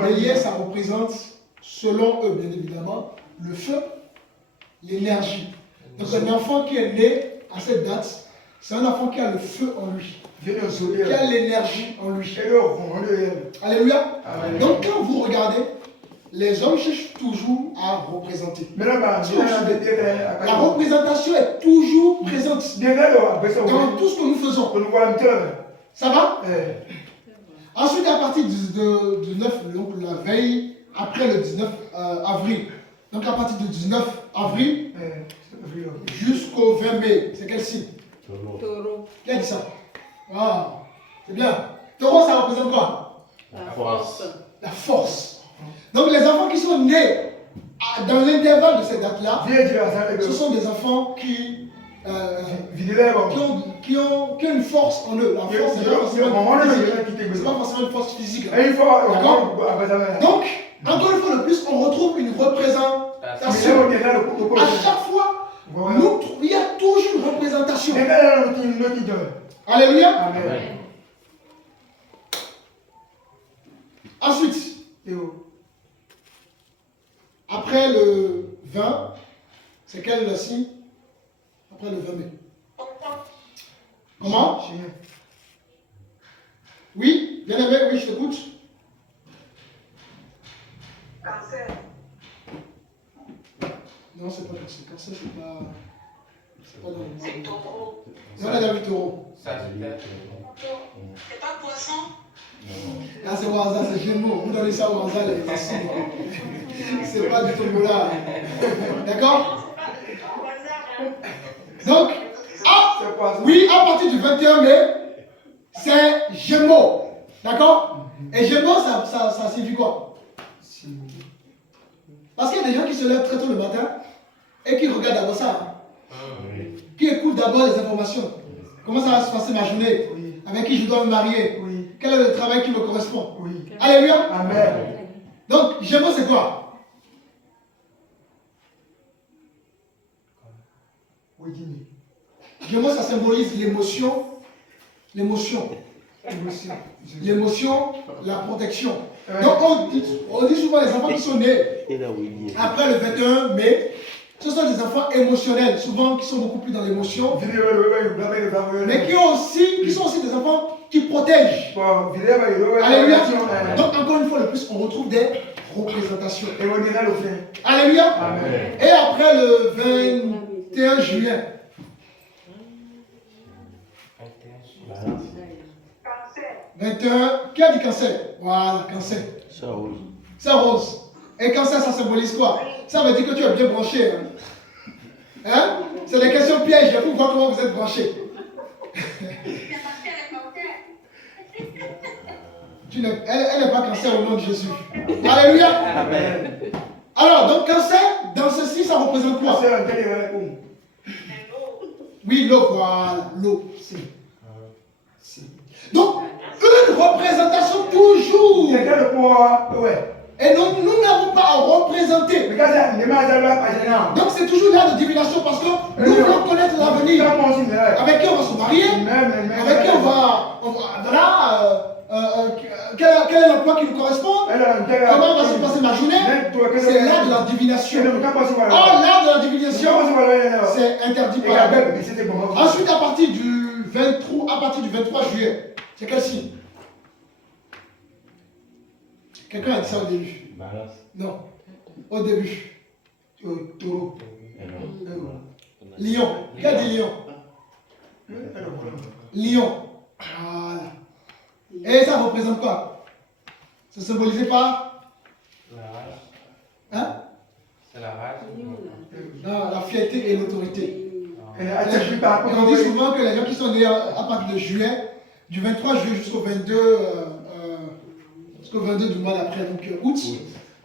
Bélier, ça représente, selon eux bien évidemment, le feu, l'énergie. Donc un enfant qui est né à cette date, c'est un enfant qui a le feu en lui, qui a l'énergie en lui. Alléluia. Donc quand vous regardez, les hommes cherchent toujours à représenter. La La représentation est toujours présente dans tout ce que nous faisons. Ça va? Ensuite, à partir du 19, donc la veille, après le 19 avril, donc à partir du 19 avril jusqu'au 20 mai, c'est quel signe? Taureau. Qui a dit ça? Ah, c'est bien. Taureau, ça représente quoi? La force. La force. Donc les enfants qui sont nés dans l'intervalle de cette date-là, ce sont des enfants qui ont une force en eux. La force, c'est pas forcément une force physique. D'accord? Donc, encore une fois de plus, on retrouve une représentation. À chaque fois, il y a toujours une représentation. Alléluia. Amen. Ensuite, après le 20, c'est quel le signe? Après le 20 mai. Comment? Oui, bien aimé, oui, je t'écoute. Cancer. Non, c'est pas cancer. Cancer, c'est pas dans le C'est taureau. Non, on a David Taureau. Sagittaire. C'est pas poisson. Là, c'est au hasard, c'est Gémeaux. On donne ça au hasard, les garçons. C'est pas du tout là. D'accord? C'est pas au hasard, hein. Donc, oui, à partir du 21 mai, c'est Gémeaux. D'accord? Et Gémeaux, ça signifie quoi? Parce qu'il y a des gens qui se lèvent très tôt le matin et qui regardent d'abord ça. Qui écoutent d'abord les informations. Comment ça va se passer ma journée? Avec qui je dois me marier? Quel est le travail qui me correspond? Alléluia. Amen. Donc, Gémeaux, c'est quoi? Gémeaux, ça symbolise l'émotion. L'émotion, la protection. Donc, on dit souvent les enfants qui sont nés après le 21 mai, ce sont des enfants émotionnels, souvent qui sont beaucoup plus dans l'émotion, mais qui sont aussi des enfants qui protègent. Alléluia. Donc, encore une fois, de plus, on retrouve des représentations. Alléluia. Amen. Et après le 21 juillet, Cancer. 21, qui a dit cancer? Voilà, cancer. C'est rose. Et cancer, ça symbolise quoi? Ça veut dire que tu es bien branché. Hein? C'est des questions pièges pour voir comment vous êtes branché. C'est parce qu'elle est cancer. Elle n'est pas cancer au nom de Jésus. Alléluia. Amen. Alors, donc cancer, dans ceci, ça représente quoi? Oui, l'eau, voilà, l'eau. Donc, une représentation toujours. Et donc, nous n'avons pas à représenter. Donc, c'est toujours là de divination parce que nous voulons connaître l'avenir. Avec qui on va se marier? Avec qui on va voilà, quel est l'emploi qui nous correspond? Comment va se passer ma journée? C'est l'art de la divination. Or, l'art de la divination, c'est interdit par la Bible. Ensuite, à partir du 23 juillet, c'est quel signe? Quelqu'un a dit ça au début? Non. Au début. Taureau. Lion. Qui a dit lion? Lion. Voilà. Et ça représente quoi? Ça symbolisait pas? La rage. Hein? C'est la rage. Non, la fierté et l'autorité. On dit souvent que les gens qui sont nés à partir de juillet, du 23 juillet jusqu'au 22 du mois d'après, donc août,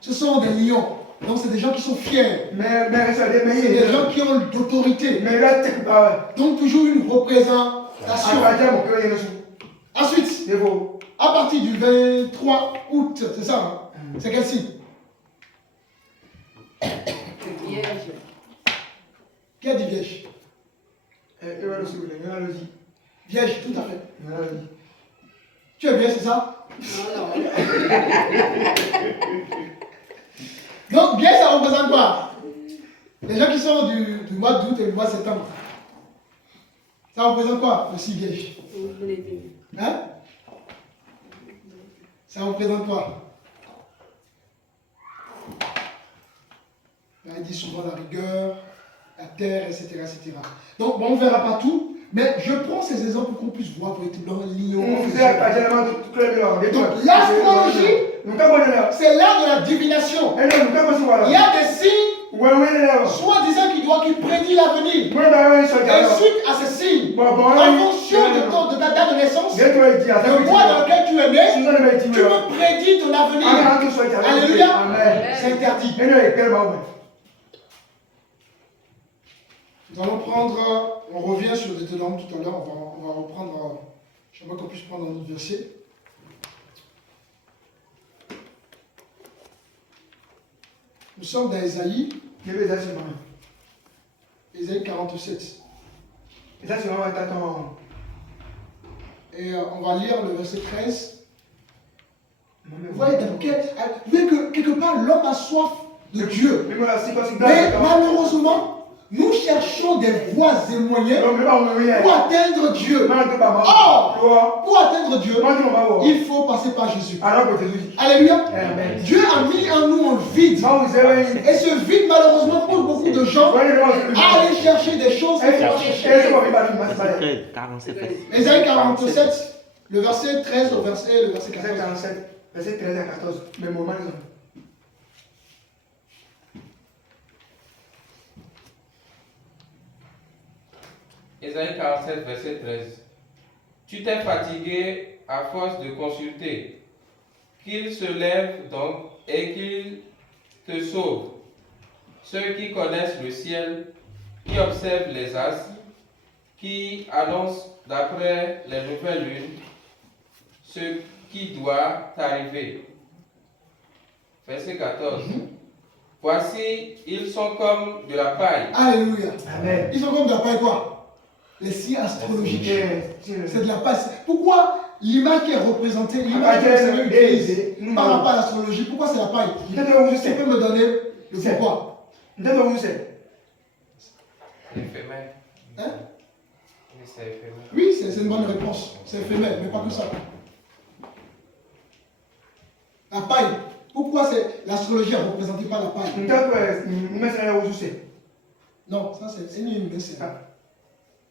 ce sont des lions. Donc c'est des gens qui sont fiers. C'est des gens qui ont l'autorité. Donc toujours une représentation. Ensuite, à partir du 23 août, c'est ça, hein? C'est quel signe? Vierge. Qui a dit vierge? Vierge, tout à fait. Tu es bien, c'est ça? Donc, bien, ça représente quoi? Les gens qui sont du mois d'août et du mois de septembre. Ça représente quoi, le 6 vierge? Hein? Ça représente quoi? dit souvent la rigueur, la terre, etc. etc. Donc, bon, on ne verra pas tout, mais je prends ces exemples pour qu'on puisse voir véritablement l'ignorance. Et donc, l'astrologie, c'est l'art de la divination. Il y a des signes, soi-disant qui prédit l'avenir. Et suite à ces signes, en fonction de ta date de naissance, le mois dans lequel tu es né, tu peux prédire ton avenir. Alléluia. C'est interdit. Nous allons prendre, on revient sur Deutéronome tout à l'heure, on va reprendre, j'aimerais qu'on puisse prendre un autre verset. Nous sommes dans Ésaïe 47. Et on va lire le verset 13. Vous voyez que quelque part l'homme a soif de Dieu. Mais malheureusement, nous cherchons des voies et moyens pour atteindre Dieu. Or, pour atteindre Dieu, il faut passer par Jésus. Alléluia. Dieu a mis en nous un vide. Et ce vide, malheureusement, pousse beaucoup de gens à aller chercher des choses. Ésaïe 47, le verset 13 au verset 14. Verset 13 à 14. Mais moment, Ésaïe 47, verset 13. Tu t'es fatigué à force de consulter. Qu'il se lève donc et qu'il te sauve. Ceux qui connaissent le ciel, qui observent les astres, qui annoncent d'après les nouvelles lunes ce qui doit arriver. Verset 14. Voici, ils sont comme de la paille. Alléluia. Amen. Ils sont comme de la paille quoi? Les signes astrologiques. C'est de la paille. Pourquoi l'image qui est représentée, l'image que le Seigneur utilise par rapport à l'astrologie, pourquoi c'est la paille? Tu peux me donner le pourquoi? Éphémère. Hein? Oui, c'est éphémère. Oui, c'est une bonne réponse. C'est éphémère, mais pas que ça. La paille. Pourquoi l'astrologie est représentée par la paille? Non, ça c'est une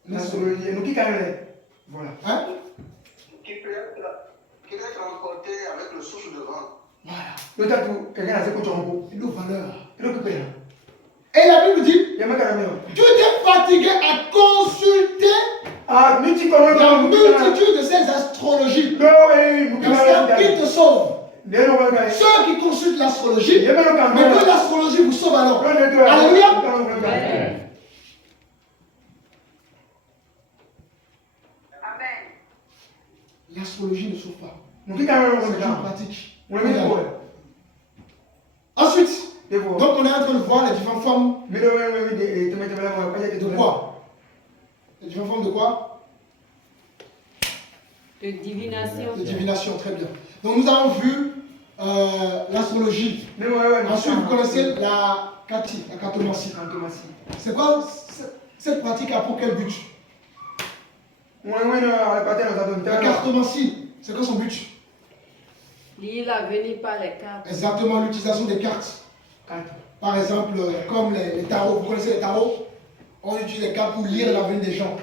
l'astrologie. Nous qui carré. Voilà. Hein? Qui peut être transporté avec le souffle de vent. Voilà. Le tatou, quelqu'un a ses coachs en haut. Une valeur. Et la Bible dit, tu t'es fatigué à consulter la multitude de ces astrologies. Qui te sauve? Ceux qui consultent l'astrologie, mais que l'astrologie vous sauve alors. Alléluia. L'astrologie ne sauve pas. C'est une pratique. Ensuite, donc on est en train de voir les différentes formes de quoi? Les différentes formes de quoi? De divination. De divination, très bien. Donc nous avons vu l'astrologie. Ensuite, vous connaissez la cartomancie. C'est quoi cette pratique a pour quel but? La cartomancie, c'est quoi son but? Lire l'avenir par les cartes. Exactement, l'utilisation des cartes. Par exemple, comme les tarots. Vous connaissez les tarots? On utilise les cartes pour lire l'avenir des gens.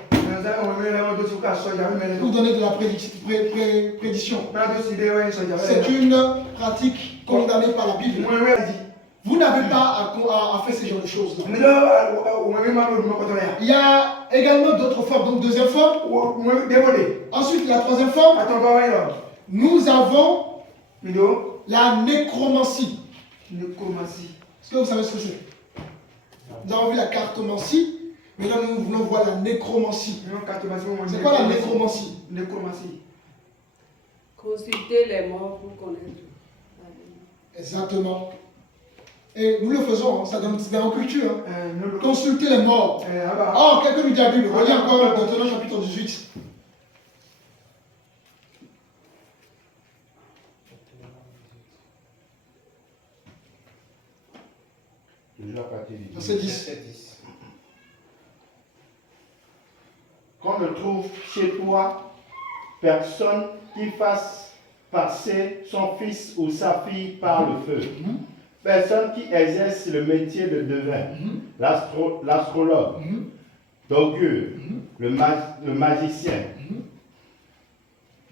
Pour donner de la prédiction. C'est une pratique condamnée par la Bible. Vous n'avez pas à faire ce genre de choses. Il y a également d'autres formes. Donc, deuxième forme. Ensuite, la troisième forme. Nous avons la nécromancie. Est-ce que vous savez ce que c'est? Nous avons vu la cartomancie. Maintenant, nous voulons voir la nécromancie. C'est quoi la nécromancie? Consulter les morts pour connaître. Exactement. Et nous le faisons, hein, ça donne dans la culture. Hein. Consulter les morts. Oh, quelqu'un nous dit la Bible. Relis encore Deutéronome chapitre 18. Verset 10. Qu'on ne trouve chez toi personne qui fasse passer son fils ou sa fille par le feu. Personne qui exerce le métier de devin, l'astrologue, d'augure, le magicien,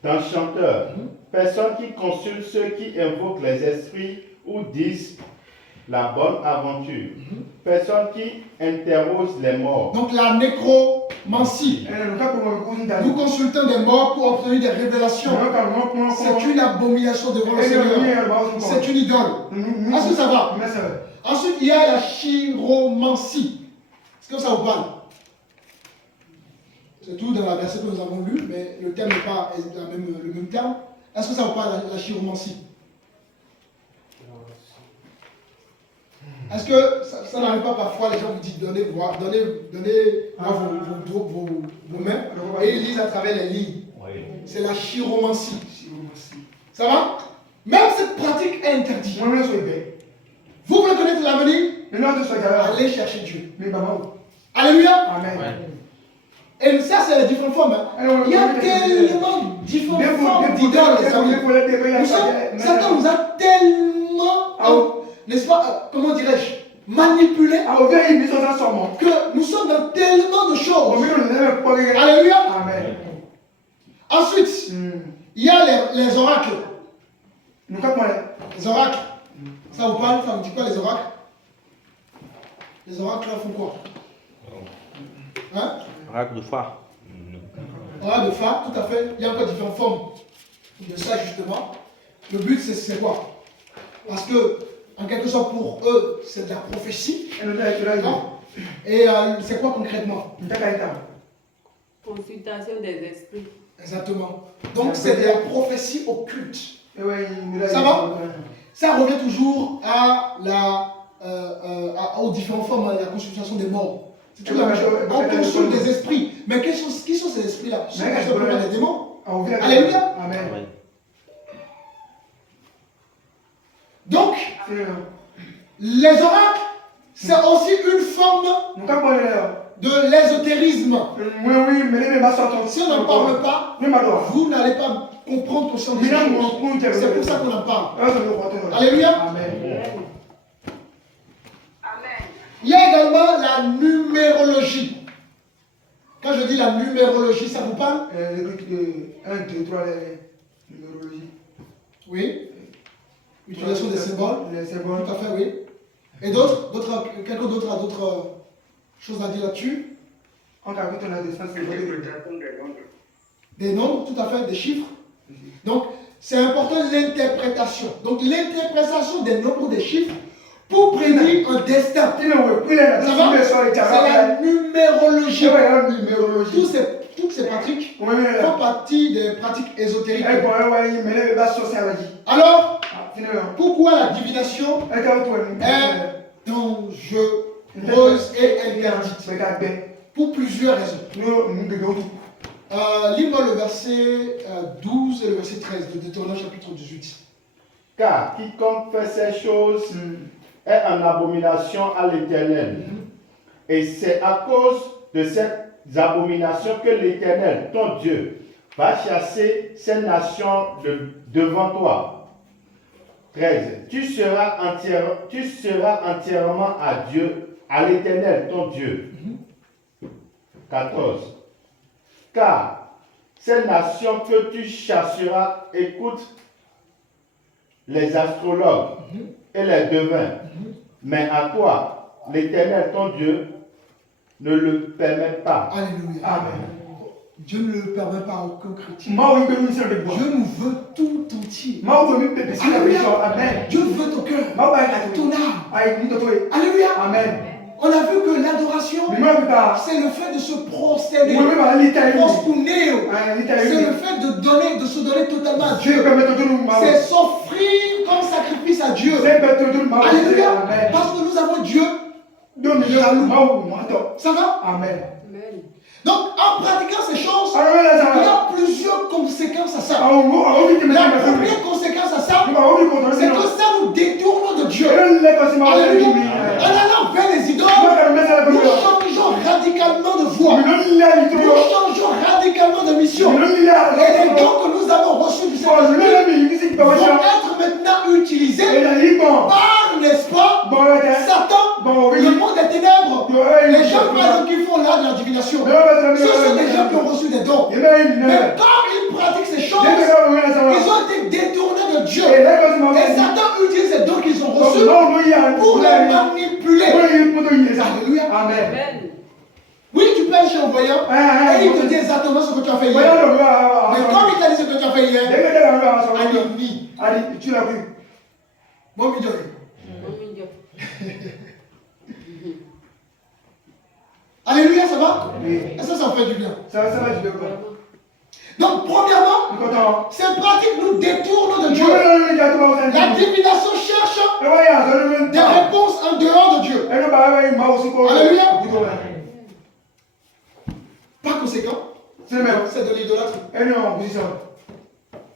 d'enchanteur, personne qui consulte ceux qui invoquent les esprits ou disent la bonne aventure, personne qui interroge les morts. Donc la nécromancie. Nous consultons des morts pour obtenir des révélations. C'est une abomination devant le Seigneur. C'est une idole. Est-ce que ça va? Ensuite, il y a la chiromancie. Est-ce que ça vous parle? C'est tout dans la verset que nous avons lu, mais le terme n'est pas le même terme. Est-ce que ça vous parle, la chiromancie? Est-ce que ça n'arrive pas parfois, les gens vous disent donnez vos mains et ils lisent à travers les lignes? C'est la chiromancie. Ça va? Même cette pratique est interdite. Vous voulez connaître l'avenir? Allez chercher Dieu. Alléluia. Amen. Et ça, c'est les différentes formes. Il y a tellement différentes formes d'idoles, les amis. Satan nous a tellement, n'est-ce pas, comment dirais-je, manipulés que nous sommes dans tellement de choses. Alléluia. Amen. Ensuite, il y a les oracles. Les oracles. Ça vous parle? Ça vous dit quoi, les oracles? Les oracles là font quoi? Hein? Oracle de foi. Oracle de foi, tout à fait. Il y a encore différentes formes de ça, justement. Le but, c'est quoi? Parce que, en quelque sorte, pour eux, c'est de la prophétie. Et c'est quoi concrètement? Consultation des esprits. Exactement. Donc, c'est de la prophétie occulte. Ça va? Ça revient toujours à aux différentes formes de la consultation des morts. C'est tout la même chose. On consulte des esprits. Mais qui sont ces esprits-là? Ce sont simplement des démons. Alléluia. Amen. Donc, les oracles, c'est aussi une forme de l'ésotérisme. Si on n'en parle pas, vous n'allez pas comprendre conscience des choses. C'est pour ça qu'on en parle. Alléluia. Amen. Il y a également la numérologie. Quand je dis la numérologie, ça vous parle? 1, 2, 3, numérologie. Oui. Utilisation des symboles. Les symboles. Tout à fait, oui. Et d'autres? Quelqu'un d'autre a d'autres choses à dire là-dessus? Des nombres, tout à fait, des chiffres. Donc, c'est important l'interprétation. Donc, l'interprétation des nombres ou des chiffres pour prédire un destin. Ça va? C'est la numérologie. Toutes ces pratiques font partie des pratiques ésotériques. Alors, pourquoi la divination est dangereuse et interdite? Pour plusieurs raisons. Lis-moi le verset 12 et le verset 13 de Deutéronome chapitre 18. Car quiconque fait ces choses est en abomination à l'Éternel. Et c'est à cause de cette abomination que l'Éternel, ton Dieu, va chasser ces nations devant toi. 13. Tu seras entièrement à l'Éternel, ton Dieu. 14. Car ces nations que tu chasseras écoutent les astrologues et les devins. Mais à toi, l'Éternel, ton Dieu, ne le permet pas. Alléluia. Amen. Dieu ne le permet pas à aucun chrétien. Dieu nous veut tout entier. Alléluia. Amen. Dieu veut ton cœur, ton âme. Alléluia. Amen. On a vu que l'adoration, c'est le fait de se prosterner. C'est le fait de se donner totalement à Dieu. C'est s'offrir comme sacrifice à Dieu. Alléluia. Parce que nous avons Dieu jaloux. Ça va? Amen. Donc, en pratiquant ces choses, il y a plusieurs conséquences à ça. La première conséquence à ça, c'est que ça nous détourne de Dieu. Alléluia. En allant vers les idoles, nous changeons radicalement de voie. Nous changeons radicalement de mission. Et les dons que nous avons reçus du Seigneur vont être maintenant utilisés par l'Esprit Satan, le monde des ténèbres, les gens par exemple, qui font l'art de la divination, ce sont des gens qui ont reçu des dons. Mais quand ils pratiquent ces choses, ils ont été détournés de Dieu. Et Satan utilise ces dons qu'ils ont reçus pour les manipuler. Alléluia. Amen. Oui, tu peux aller chez un voyant et il te dit exactement ce que tu as fait hier. Mais comme il t'a dit ce que tu as fait hier, tu l'as vu. Bon, milieu. Alléluia, ça va? Oui. Et ça fait du bien. Ça va du bien. Donc, premièrement, ces pratiques nous détournent de Dieu. La divination cherche des réponses en dehors de Dieu. Alléluia. Par conséquent, c'est de l'idolâtrie.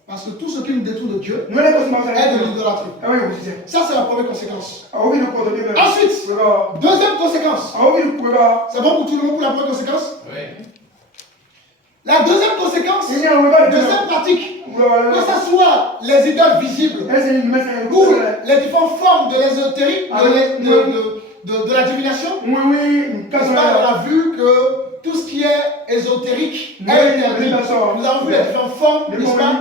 Parce que tout ce qui nous détourne de Dieu est de l'idolâtrie. Ça, c'est la première conséquence. Ensuite, deuxième conséquence. C'est bon pour tout le monde pour la première conséquence? Oui. La deuxième conséquence de cette pratique, que ce soit les idoles visibles ou les différentes formes de l'ésotérisme, de la divination, parce qu'on a vu que tout ce qui est ésotérique est interdit. Nous avons vu les différentes formes, n'est-ce pas,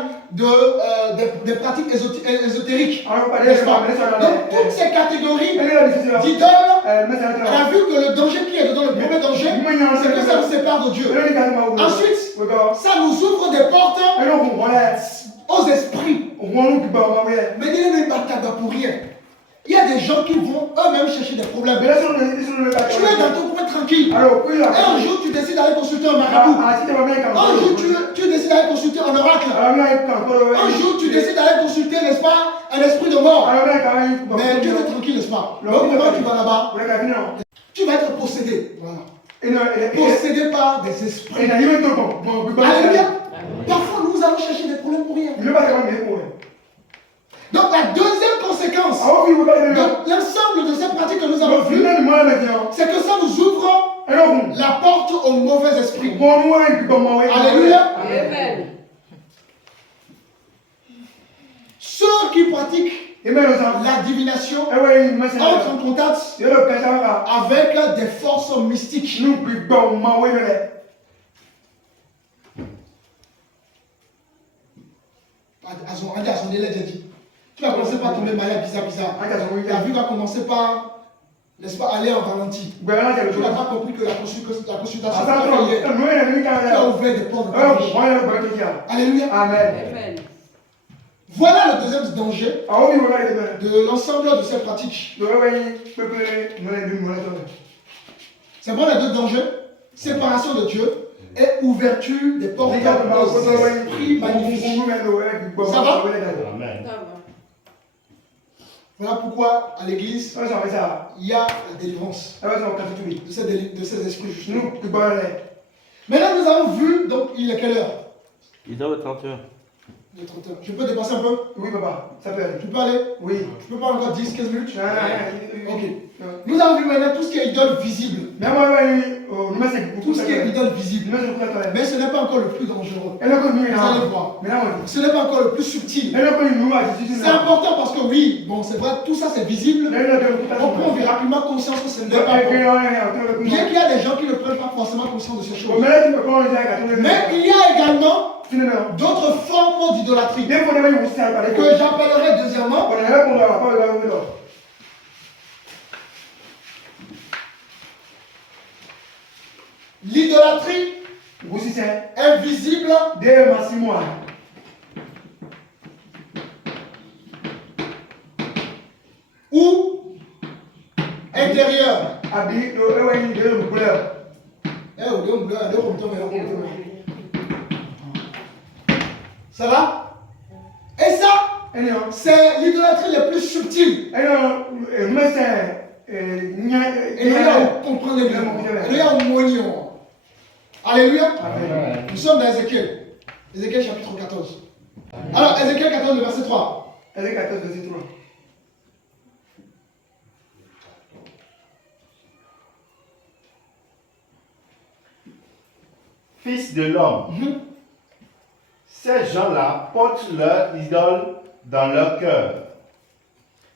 des pratiques ésotériques. Donc toutes ces catégories d'idoles, on a vu que le danger qui est dedans, le premier danger, c'est que ça nous sépare de Dieu. Ensuite, ça nous ouvre des portes aux esprits. Mais il pas pour rien. Il y a des gens qui vont eux-mêmes chercher des problèmes. Tu es dans ton coin tranquille. Et un jour, tu décides d'aller consulter un marabout. Un jour, tu décides d'aller consulter un oracle. Un jour, tu décides d'aller consulter, n'est-ce pas, un esprit de mort. Mais tu es tranquille, n'est-ce pas? Donc, comment tu vas là-bas? Tu vas être possédé. Voilà. Possédé par des esprits. Alléluia. Parfois, nous allons chercher des problèmes pour rien. Donc la deuxième conséquence de l'ensemble de ces pratiques que nous avons vues, c'est que ça nous ouvre la porte aux mauvais esprits. Alléluia. Amen. Ceux qui pratiquent la divination entrent en contact avec des forces mystiques. Tu vas commencer par tomber malade bizarre. La vie va commencer par, n'est-ce pas, aller en ralenti. Tu n'as pas compris que la consultation tu as ouvert des portes de ta vie. Alléluia. Amen. Voilà le deuxième danger de l'ensemble de ces pratiques. C'est bon les deux dangers? Séparation de Dieu et ouverture des portes aux esprits magnifiques. Ça va? Amen. Voilà pourquoi à l'église, il y a la délivrance de ces esprits justes. Maintenant, nous avons vu, donc il est quelle heure? Il doit être 31. Il est 30 heures. Je peux dépasser un peu? Oui, papa, ça peut aller. Tu peux aller? Oui. Je peux pas encore 10-15 minutes? Ok. Nous avons vu maintenant tout ce qui est idole visible. Tout ce qui est idole visible. Mais ce n'est pas encore le plus dangereux. Vous allez voir. Ce n'est pas encore le plus subtil. C'est important parce que oui, bon, c'est vrai, tout ça c'est visible. On prend rapidement conscience que ce n'est pas bon. Bien qu'il y a des gens qui ne prennent pas forcément conscience de ces choses. Mais il y a également d'autres formes d'idolâtrie que j'appellerai deuxièmement l'idolâtrie invisible ou intérieure. Ça va? Et ça, c'est l'idolâtrie la plus subtile. Et nous comprenez bien. Alléluia. Nous sommes dans Ézéchiel. Ézéchiel chapitre 14. Alors, Ézéchiel 14, le verset 3. Fils de l'homme, ces gens-là portent leur idole dans leur cœur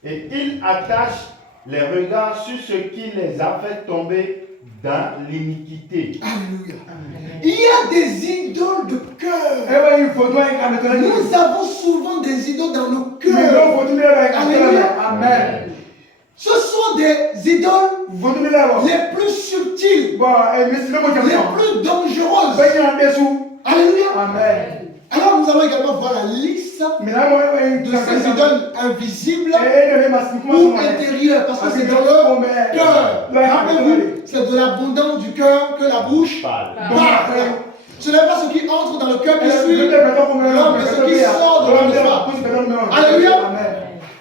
et ils attachent les regards sur ce qui les a fait tomber dans l'iniquité. Alléluia. Il y a des idoles de cœur. Nous avons souvent des idoles dans nos cœurs. Alléluia. Amen. Ce sont des idoles les plus subtiles, les plus dangereuses. Alléluia. Amen. Alors nous allons également voir la liste de ces idoles invisibles ou intérieures, parce que c'est dans le cœur. Rappelez-vous, c'est de l'abondance du cœur que la bouche parle. Ce n'est pas ce qui entre dans le cœur qui suit l'homme, mais ce qui sort de l'homme. Alléluia.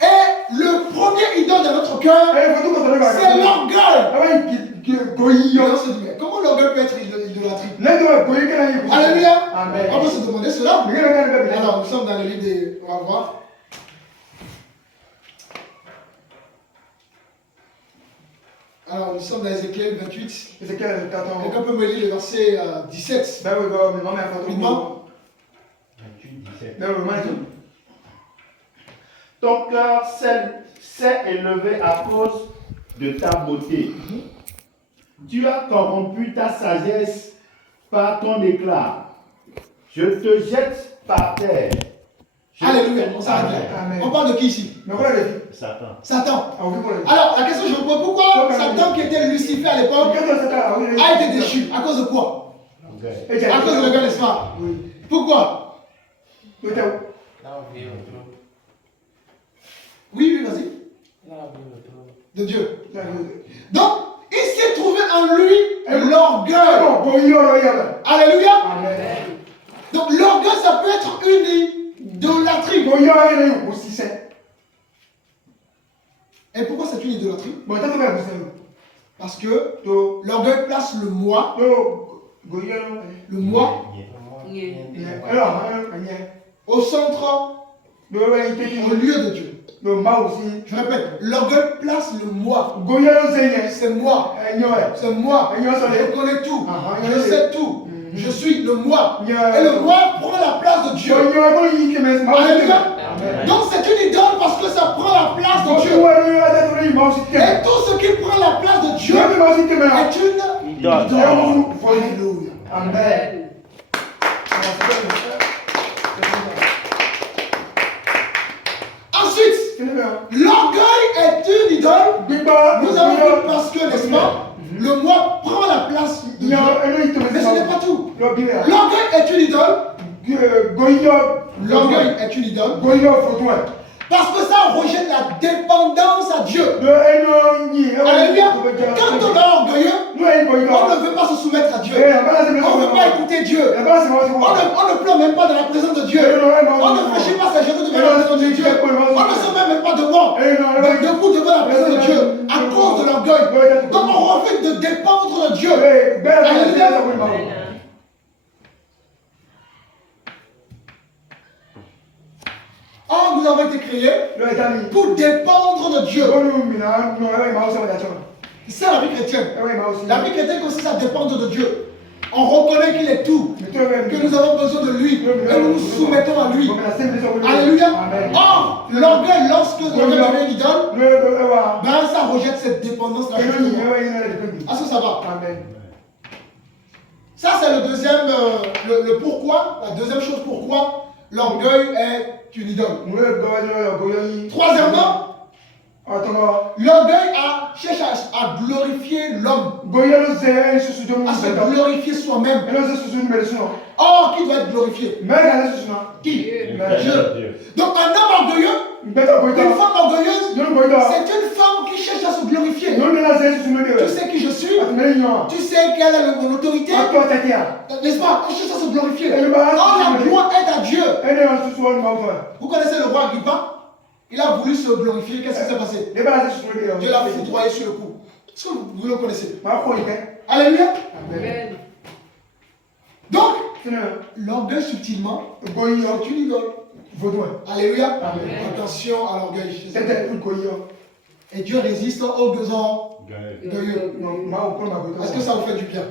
Et le premier idole de notre cœur, c'est l'orgueil. Comment l'orgueil peut être idolâtrie? Alléluia. On peut se demander cela. Alors, nous sommes dans le livre des... On va voir. Alors, nous sommes dans Ézéchiel 28. Quelqu'un peut me lire le verset 17. Rapidement. 28, 17. Ton cœur s'est élevé à cause de ta beauté. Tu as corrompu ta sagesse par ton éclat. Je te jette par terre. Alléluia, on s'arrête là. On parle de qui ici? Satan. Alors, la question que je me pose, pourquoi Satan, qui était Lucifer à l'époque, a été déchu? À cause de quoi? À cause de l'orgueil, n'est-ce pas? Pourquoi? Oui, vas-y. De Dieu. Donc, il s'est trouvé en lui l'orgueil. Alléluia. Donc, l'orgueil, ça peut être une idolâtrie. Et pourquoi c'est une idolâtrie? Parce que l'orgueil place le moi au centre, au lieu de Dieu. Je répète, l'orgueil place le moi. C'est moi. C'est moi. Je connais tout. Je sais tout. Je suis le moi. Et le moi prend la place de Dieu. Alléluia. Donc c'est une idole parce que ça prend la place de Dieu. Et tout ce qui prend la place de Dieu est une idole. Alléluia. Amen. Ensuite, l'orgueil est une idole. Nous avons vu parce que, n'est-ce pas, le moi prend la place de Dieu. Mais ce n'est pas tout. L'orgueil est une idole. L'orgueil est une idole. Parce que ça rejette la dépendance à Dieu. Alléluia. Quand on est orgueilleux, on ne veut pas se soumettre à Dieu. On ne veut pas écouter Dieu. On ne pleure même pas dans la présence de Dieu. On ne fléchit pas ses genoux devant la présence de Dieu. On ne se met même pas devant. Mais debout devant la présence de Dieu à cause de l'orgueil. Donc on refuse de dépendre de Dieu. Alléluia. Or, nous avons été créés pour dépendre de Dieu. C'est ça la vie chrétienne. La vie chrétienne consiste à dépendre de Dieu. On reconnaît qu'il est tout, que nous avons besoin de lui, et nous nous soumettons à lui. Alléluia. Or, l'orgueil, lorsque l'orgueil devient une idole, ben ça rejette cette dépendance-là. Est-ce que ça va? Ça, c'est le deuxième, le pourquoi, la deuxième chose pourquoi l'orgueil est une idole. Troisièmement, l'orgueil cherche à glorifier l'homme, à se glorifier soi-même. Or, qui doit être glorifié? Qui? Dieu. Donc un homme orgueilleux, une femme orgueilleuse, c'est une femme qui cherche à se glorifier. Tu sais qui je suis? Tu sais quelle est mon autorité? N'est-ce pas? On cherche à se glorifier. Or la gloire est à Dieu. Vous connaissez le roi Agrippa? Il a voulu se glorifier. Qu'est-ce qui s'est passé? Dieu l'a foudroyé sur le cou. Est-ce que vous le connaissez? Alléluia. Amen. Donc, l'orgueil subtilement, c'est une idole. Alléluia. Amen. Attention à l'orgueil. Et Dieu résiste aux deux orgueilleux. Est-ce que ça vous fait du bien?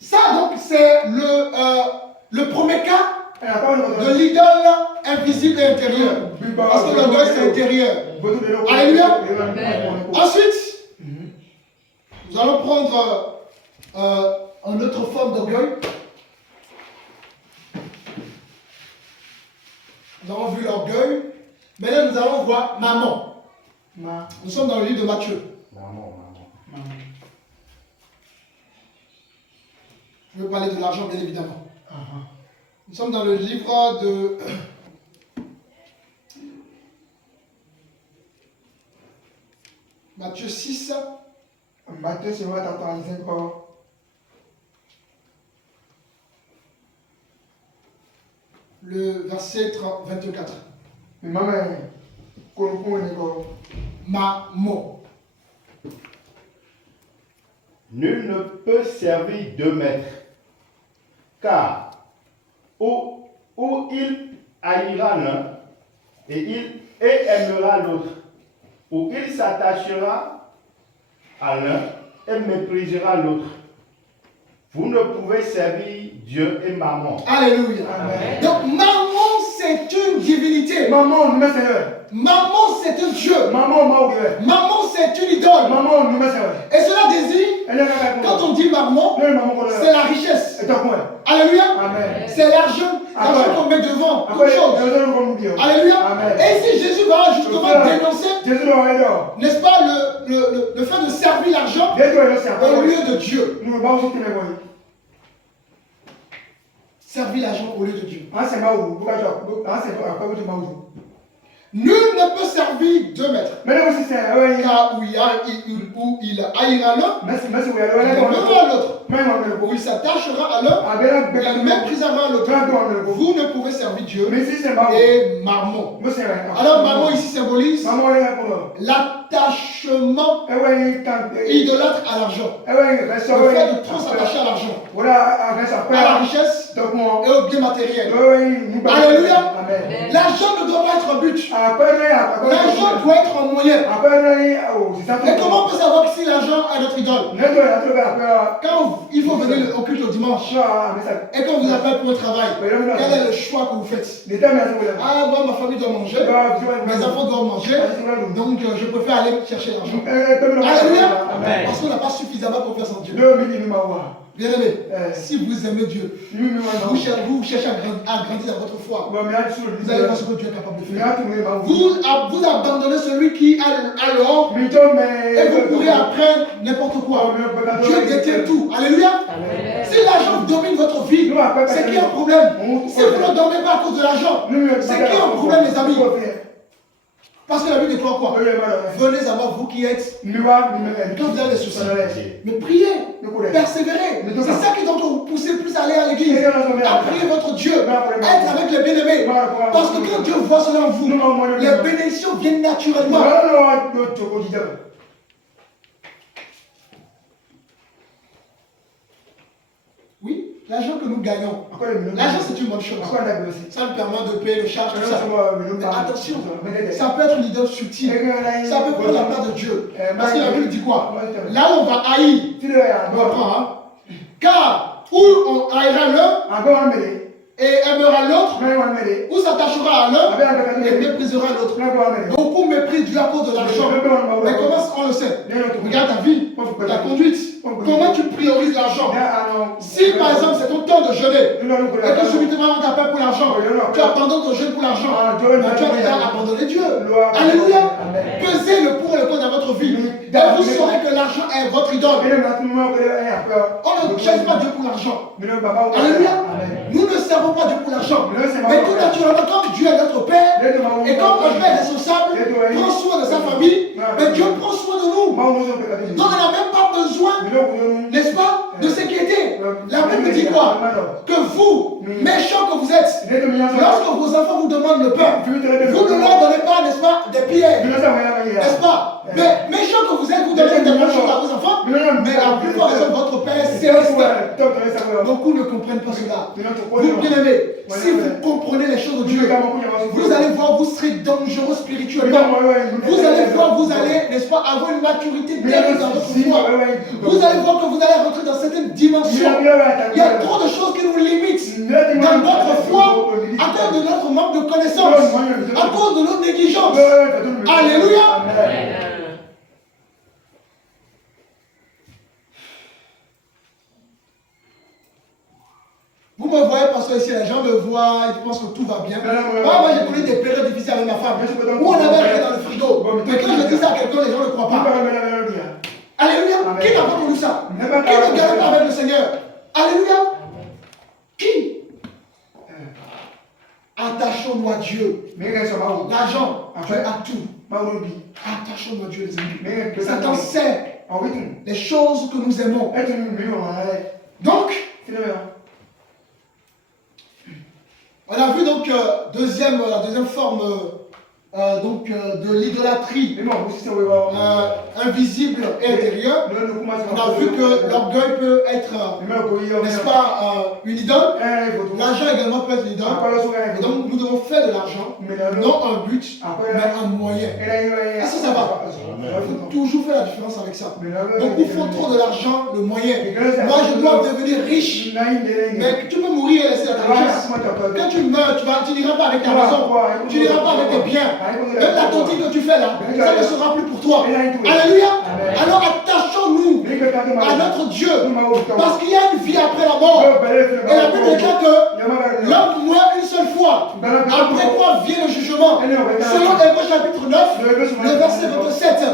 Ça donc c'est le premier cas de l'idole invisible et intérieure. Parce que l'orgueil, c'est intérieur. Alléluia. Ensuite, nous allons prendre une autre forme d'orgueil. Nous avons vu l'orgueil. Maintenant, nous allons voir maman. Nous sommes dans le livre de Matthieu. Je veux parler de l'argent, bien évidemment. Nous sommes dans le livre de Matthieu 6. Matthieu, c'est vrai, t'entends les 5 ans. Le verset 24. Maman. Nul ne peut servir deux maîtres, car ou il haïra l'un et aimera l'autre, ou il s'attachera à l'un et méprisera l'autre. Vous ne pouvez servir Dieu et maman. Alléluia. Amen. Donc maman, c'est une divinité. Maman, nous Seigneur. Maman, c'est un Dieu. Maman, Maman, c'est une idole. maman, nous Seigneur. Et cela désigne, quand on dit maman, c'est la richesse. Alléluia. Amen. C'est l'argent. L'argent qu'on met devant toute chose. Alléluia. Amen. Et si Jésus va justement dénoncer, n'est-ce pas, le fait de servir l'argent au lieu de Dieu. Servir l'argent au lieu de Dieu. Nul ne peut servir deux maîtres. Car où il haïra l'un, il aimera l'autre. Où il s'attachera à l'un, il méprisera l'autre. Vous ne pouvez servir Dieu et maman. Alors maman ici symbolise l'attachement idolâtre à l'argent. Le fait de trop s'attacher à l'argent, à la richesse et au bien matériel. Alléluia. L'argent ne doit pas être un but. L'argent doit être un moyen. Et comment on peut savoir si l'argent est notre idole? Quand il faut venir au culte le dimanche et qu'on vous appelle pour un travail, quel est le choix que vous faites? Ah, moi, ma famille doit manger, mes enfants doivent manger, donc je préfère aller chercher l'argent. Alléluia. Parce qu'on n'a pas suffisamment confiance en Dieu. Bien-aimé, si vous aimez Dieu, vous cherchez à grandir dans votre foi, vous allez voir ce que Dieu est capable de faire. Vous abandonnez celui qui a l'or et vous courez après n'importe quoi. Dieu détient tout. Alléluia. Si l'argent domine votre vie, c'est qu'il y a un problème. Si vous ne dormez pas à cause de l'argent, c'est qu'il y a un problème, les amis. Parce que la Bible déclare quoi? Venez à moi, vous qui êtes, quand vous avez des soucis, mais priez, persévérez. C'est ça qui doit vous pousser plus à aller à l'église, à prier votre Dieu, être avec les bien-aimés. Parce que quand Dieu voit cela en vous, les bénédictions viennent naturellement. Oui, l'argent que nous gagnons, l'argent c'est une bonne chose. Ça nous permet de payer le charge, tout ça. Mais attention, ça peut être une idole subtile. Ça peut prendre la part de Dieu. Parce que la Bible dit quoi? Là où on va haïr, on reprend, hein? Car où on haïra l'un et aimera l'autre, ou s'attachera à l'un et méprisera l'autre. Beaucoup méprisent Dieu à cause de l'argent. Mais comment on le sait? Regarde ta vie, ta conduite. Comment tu priorises l'argent? Si par exemple c'est ton temps de jeûner et que subitement on t'appelle pour l'argent, tu abandonnes ton jeûne pour l'argent, tu as déjà abandonné Dieu. Alléluia. Pesez le pour et le contre dans votre vie et vous saurez que l'argent est votre idole. On ne cherche pas Dieu pour l'argent. Alléluia. Nous ne servons pas Dieu pour l'argent. Mais tout naturellement, comme Dieu est notre Père et comme un Père responsable prend soin de sa famille, mais Dieu prend soin de nous. Donc on n'a même pas besoin, n'est-ce pas, de s'inquiéter. La Bible dit quoi? Que vous, méchants que vous êtes, lorsque vos enfants vous demandent le pain, vous ne leur donnez pas, n'est-ce pas, des pierres, n'est-ce pas? Mais méchants que vous êtes, vous donnez des bonnes choses à vos enfants, mais la plupart de votre Père céleste. Beaucoup ne comprennent pas cela. Vous, bien-aimés, si vous comprenez les choses de Dieu, vous allez voir, vous serez dangereux spirituellement. Vous allez voir, vous allez, n'est-ce pas, avoir une maturité terrible dans votre foi. Vous allez voir que vous allez rentrer dans certaines dimensions. Il y a trop de choses qui nous limitent dans notre foi à cause de notre manque de connaissance, à cause de notre négligence. Alléluia. Vous me voyez parce que ici les gens me voient, ils pensent que tout va bien. Moi j'ai connu des périodes difficiles avec ma femme où on n'avait rien dans le frigo. Mais quand je dis ça à quelqu'un, les gens ne croient pas. Alléluia. Qui n'a pas connu ça? Qui ne gagne pas avec le Seigneur? Alléluia. Qui? Attachons-nous à Dieu. L'argent, Dieu a tout. Attachons-nous à Dieu, les amis. Satan sait les choses que nous aimons. Donc, on a vu donc la deuxième forme de l'idolâtrie invisible et intérieure. On a vu que l'orgueil peut être, n'est-ce pas, une idole. L'argent également peut être une idole. Et donc nous devons faire de l'argent, non un but, mais un moyen. Est-ce que ça va? Il faut toujours faire la différence avec ça. Donc il faut trop de l'argent, le moyen. Moi je dois devenir riche, mais tu peux mourir et laisser la richesse. Quand tu meurs, tu n'iras pas avec ta maison, tu n'iras pas avec tes biens. Même la tontine que tu fais là, ça ne sera plus pour toi. Alléluia. Alors attachons-nous à notre Dieu, parce qu'il y a une vie après la mort. Et la Bible déclare que l'homme meurt une seule fois, après quoi vient le jugement. Selon Hébreux chapitre 9, le verset 27.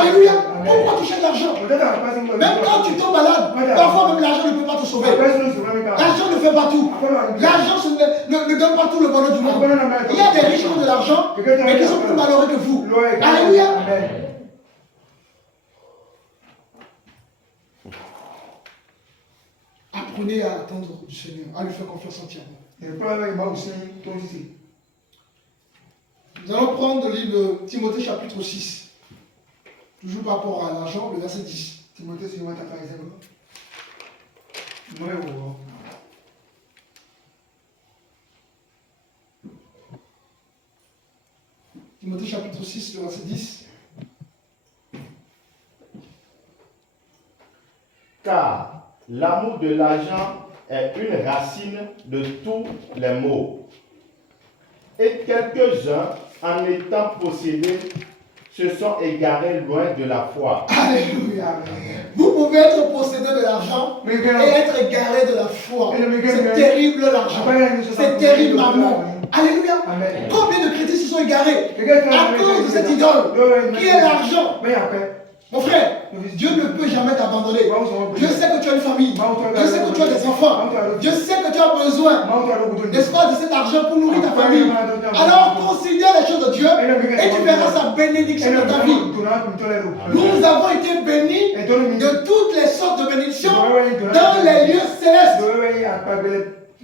Alléluia. Pourquoi tu cherches l'argent? Même quand tu tombes malade, parfois même l'argent ne peut pas te sauver. L'argent ne fait pas tout. L'argent ne donne pas tout le bonheur du monde. Il y a des riches qui ont de l'argent, mais qui sont plus malheureux que vous. Alléluia. Apprenez à attendre du Seigneur, à lui faire confiance entièrement. Nous allons prendre le livre de Timothée chapitre 6. Toujours par rapport à l'argent, le verset 10. Timothée chapitre 6, le verset 10. Car l'amour de l'argent est une racine de tous les maux. Et quelques-uns, en étant possédés, se sont égarés loin de la foi. Alléluia. Vous pouvez être possédé de l'argent et être égaré de la foi. C'est terrible l'argent. C'est terrible l'amour. Alléluia. Combien de chrétiens se sont égarés à cause de cette idole qui est l'argent? Mon frère, Dieu ne peut jamais t'abandonner. Dieu sait que tu as une famille. Dieu sait que tu as des enfants. Dieu sait que tu as besoin, n'est-ce pas, de cet argent pour nourrir ta famille. Alors considère les choses de Dieu et tu verras sa bénédiction dans ta vie. Nous avons été bénis de toutes les sortes de bénédictions dans les lieux célestes.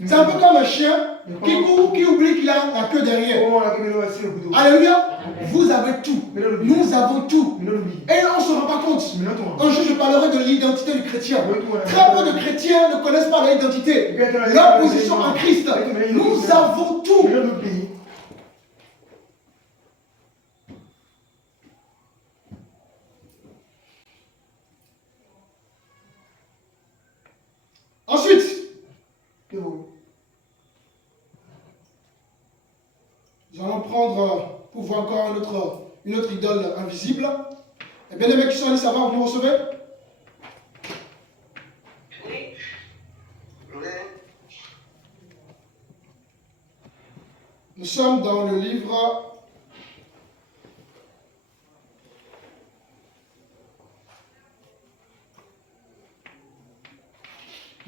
C'est un peu comme un chien qui court, qui oublie qu'il a la queue derrière. Alléluia. Vous avez tout. Nous avons tout. Et on ne se rend pas compte. Un jour, je parlerai de l'identité du chrétien. Très peu de chrétiens ne connaissent pas leur identité, leur position en Christ. Nous avons tout. Ensuite, nous allons prendre, pour voir encore une autre idole invisible. Et bien les mecs qui sont allés, ça va, vous me recevez? Oui. Nous sommes dans le livre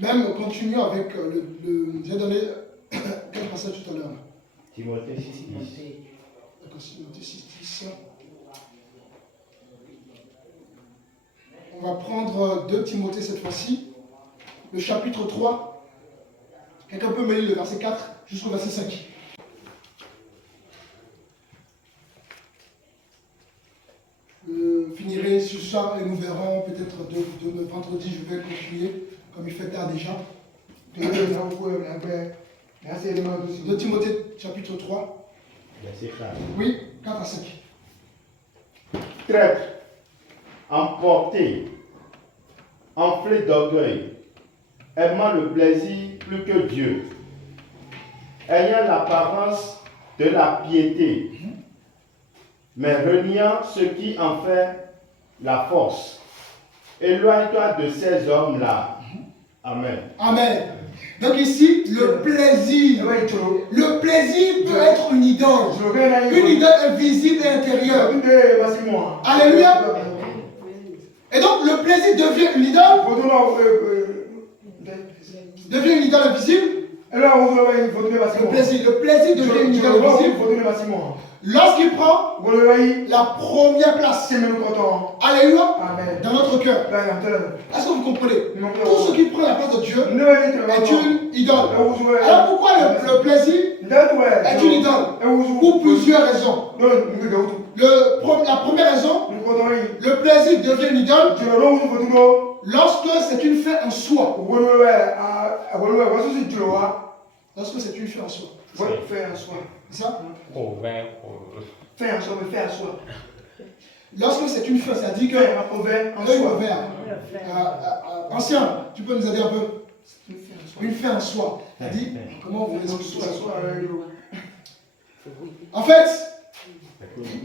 même continuons avec j'ai donné quel passage tout à l'heure? Timothée 6, 10. D'accord, Timothée 6, 10. On va prendre 2 Timothée cette fois-ci, le chapitre 3. Quelqu'un peut me lire le verset 4 jusqu'au verset 5. Je finirai sur ça et nous verrons peut-être de vendredi, je vais continuer, comme il fait tard déjà. 2 Timothée chapitre 3. Verset 4. Oui, 4 à 5. Traître, emporté, enflé d'orgueil, aimant le plaisir plus que Dieu, ayant l'apparence de la piété, mais reniant ce qui en fait la force. Éloigne-toi de ces hommes-là. Amen. Amen. Donc ici, le plaisir. Le plaisir peut être une idole. Une idole invisible et intérieure. Alléluia. Et donc le plaisir devient une idole. Devient une idole invisible. Le plaisir devient une idole invisible. Lorsqu'il prend la première place. Alléluia. Dans notre cœur. Est-ce que vous comprenez? Tout ce qui prend la place de Dieu est une idole. Alors pourquoi le plaisir est une idole? Pour plusieurs raisons. La première raison, le plaisir devient une idole lorsque c'est une fin en soi. Lorsque c'est une fin en soi. C'est ça? Lorsque c'est une fin, ça dit que ancien, tu peux nous aider un peu? Une fin en soi. Ça dit comment vous expliquez ça? En fait,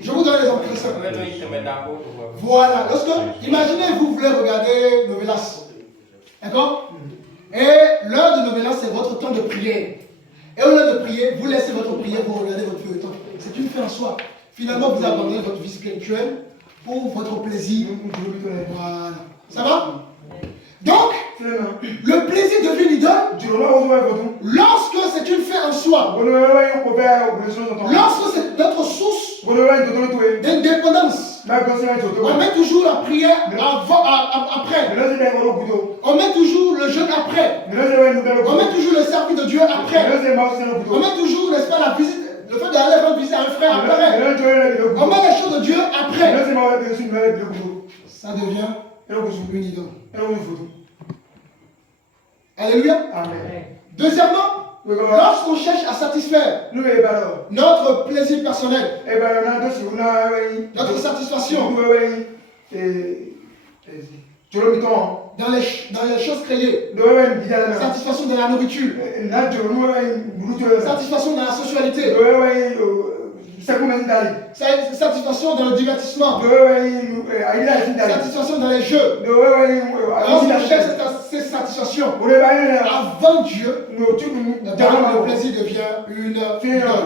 je vous donne l'exemple très simple. Voilà. Imaginez, vous voulez regarder Novelas. D'accord? Et l'heure de Novelas, c'est votre temps de prière. Et au lieu de prier, vous laissez votre prière pour regarder votre feuilleton. C'est une fin en soi. Finalement, vous abandonnez votre vie spirituelle pour votre plaisir. Voilà. Ça va? Donc, le plaisir devient une idole lorsque c'est une fin en soi. Lorsque c'est notre source d'indépendance. On met toujours la prière après. On met toujours le jeûne après. On met toujours le service de Dieu après. On met toujours, n'est-ce pas, la visite, le fait d'aller rendre visite à un frère après. On met les choses de Dieu après. Ça devient une idole. Alléluia. Deuxièmement, lorsqu'on cherche à satisfaire notre plaisir personnel, notre satisfaction dans les choses créées, satisfaction de la nourriture, satisfaction dans la sexualité, satisfaction dans le divertissement, satisfaction dans les jeux. Lorsqu'on cherche ces satisfactions avant Dieu, le plaisir devient une idole.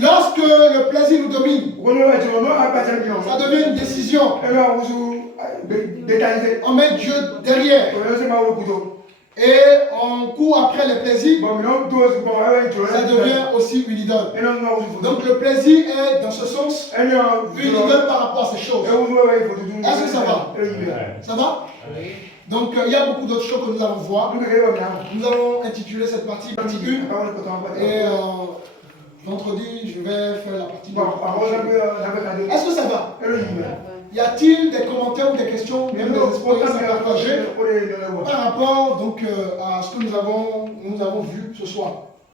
Lorsque le plaisir nous domine, ça devient une décision. On met Dieu derrière. Et on court après les plaisirs, ça devient aussi une idole. Donc le plaisir est dans ce sens une idole par rapport à ces choses. Est-ce que ça va? Ça va? Donc il y a beaucoup d'autres choses que nous allons voir. Nous allons intituler cette partie 1. Et vendredi, je vais faire la partie 2. Est-ce que ça va? Y a-t-il des commentaires ou des questions, même des expériences à partager par rapport donc, à ce que nous avons vu ce soir?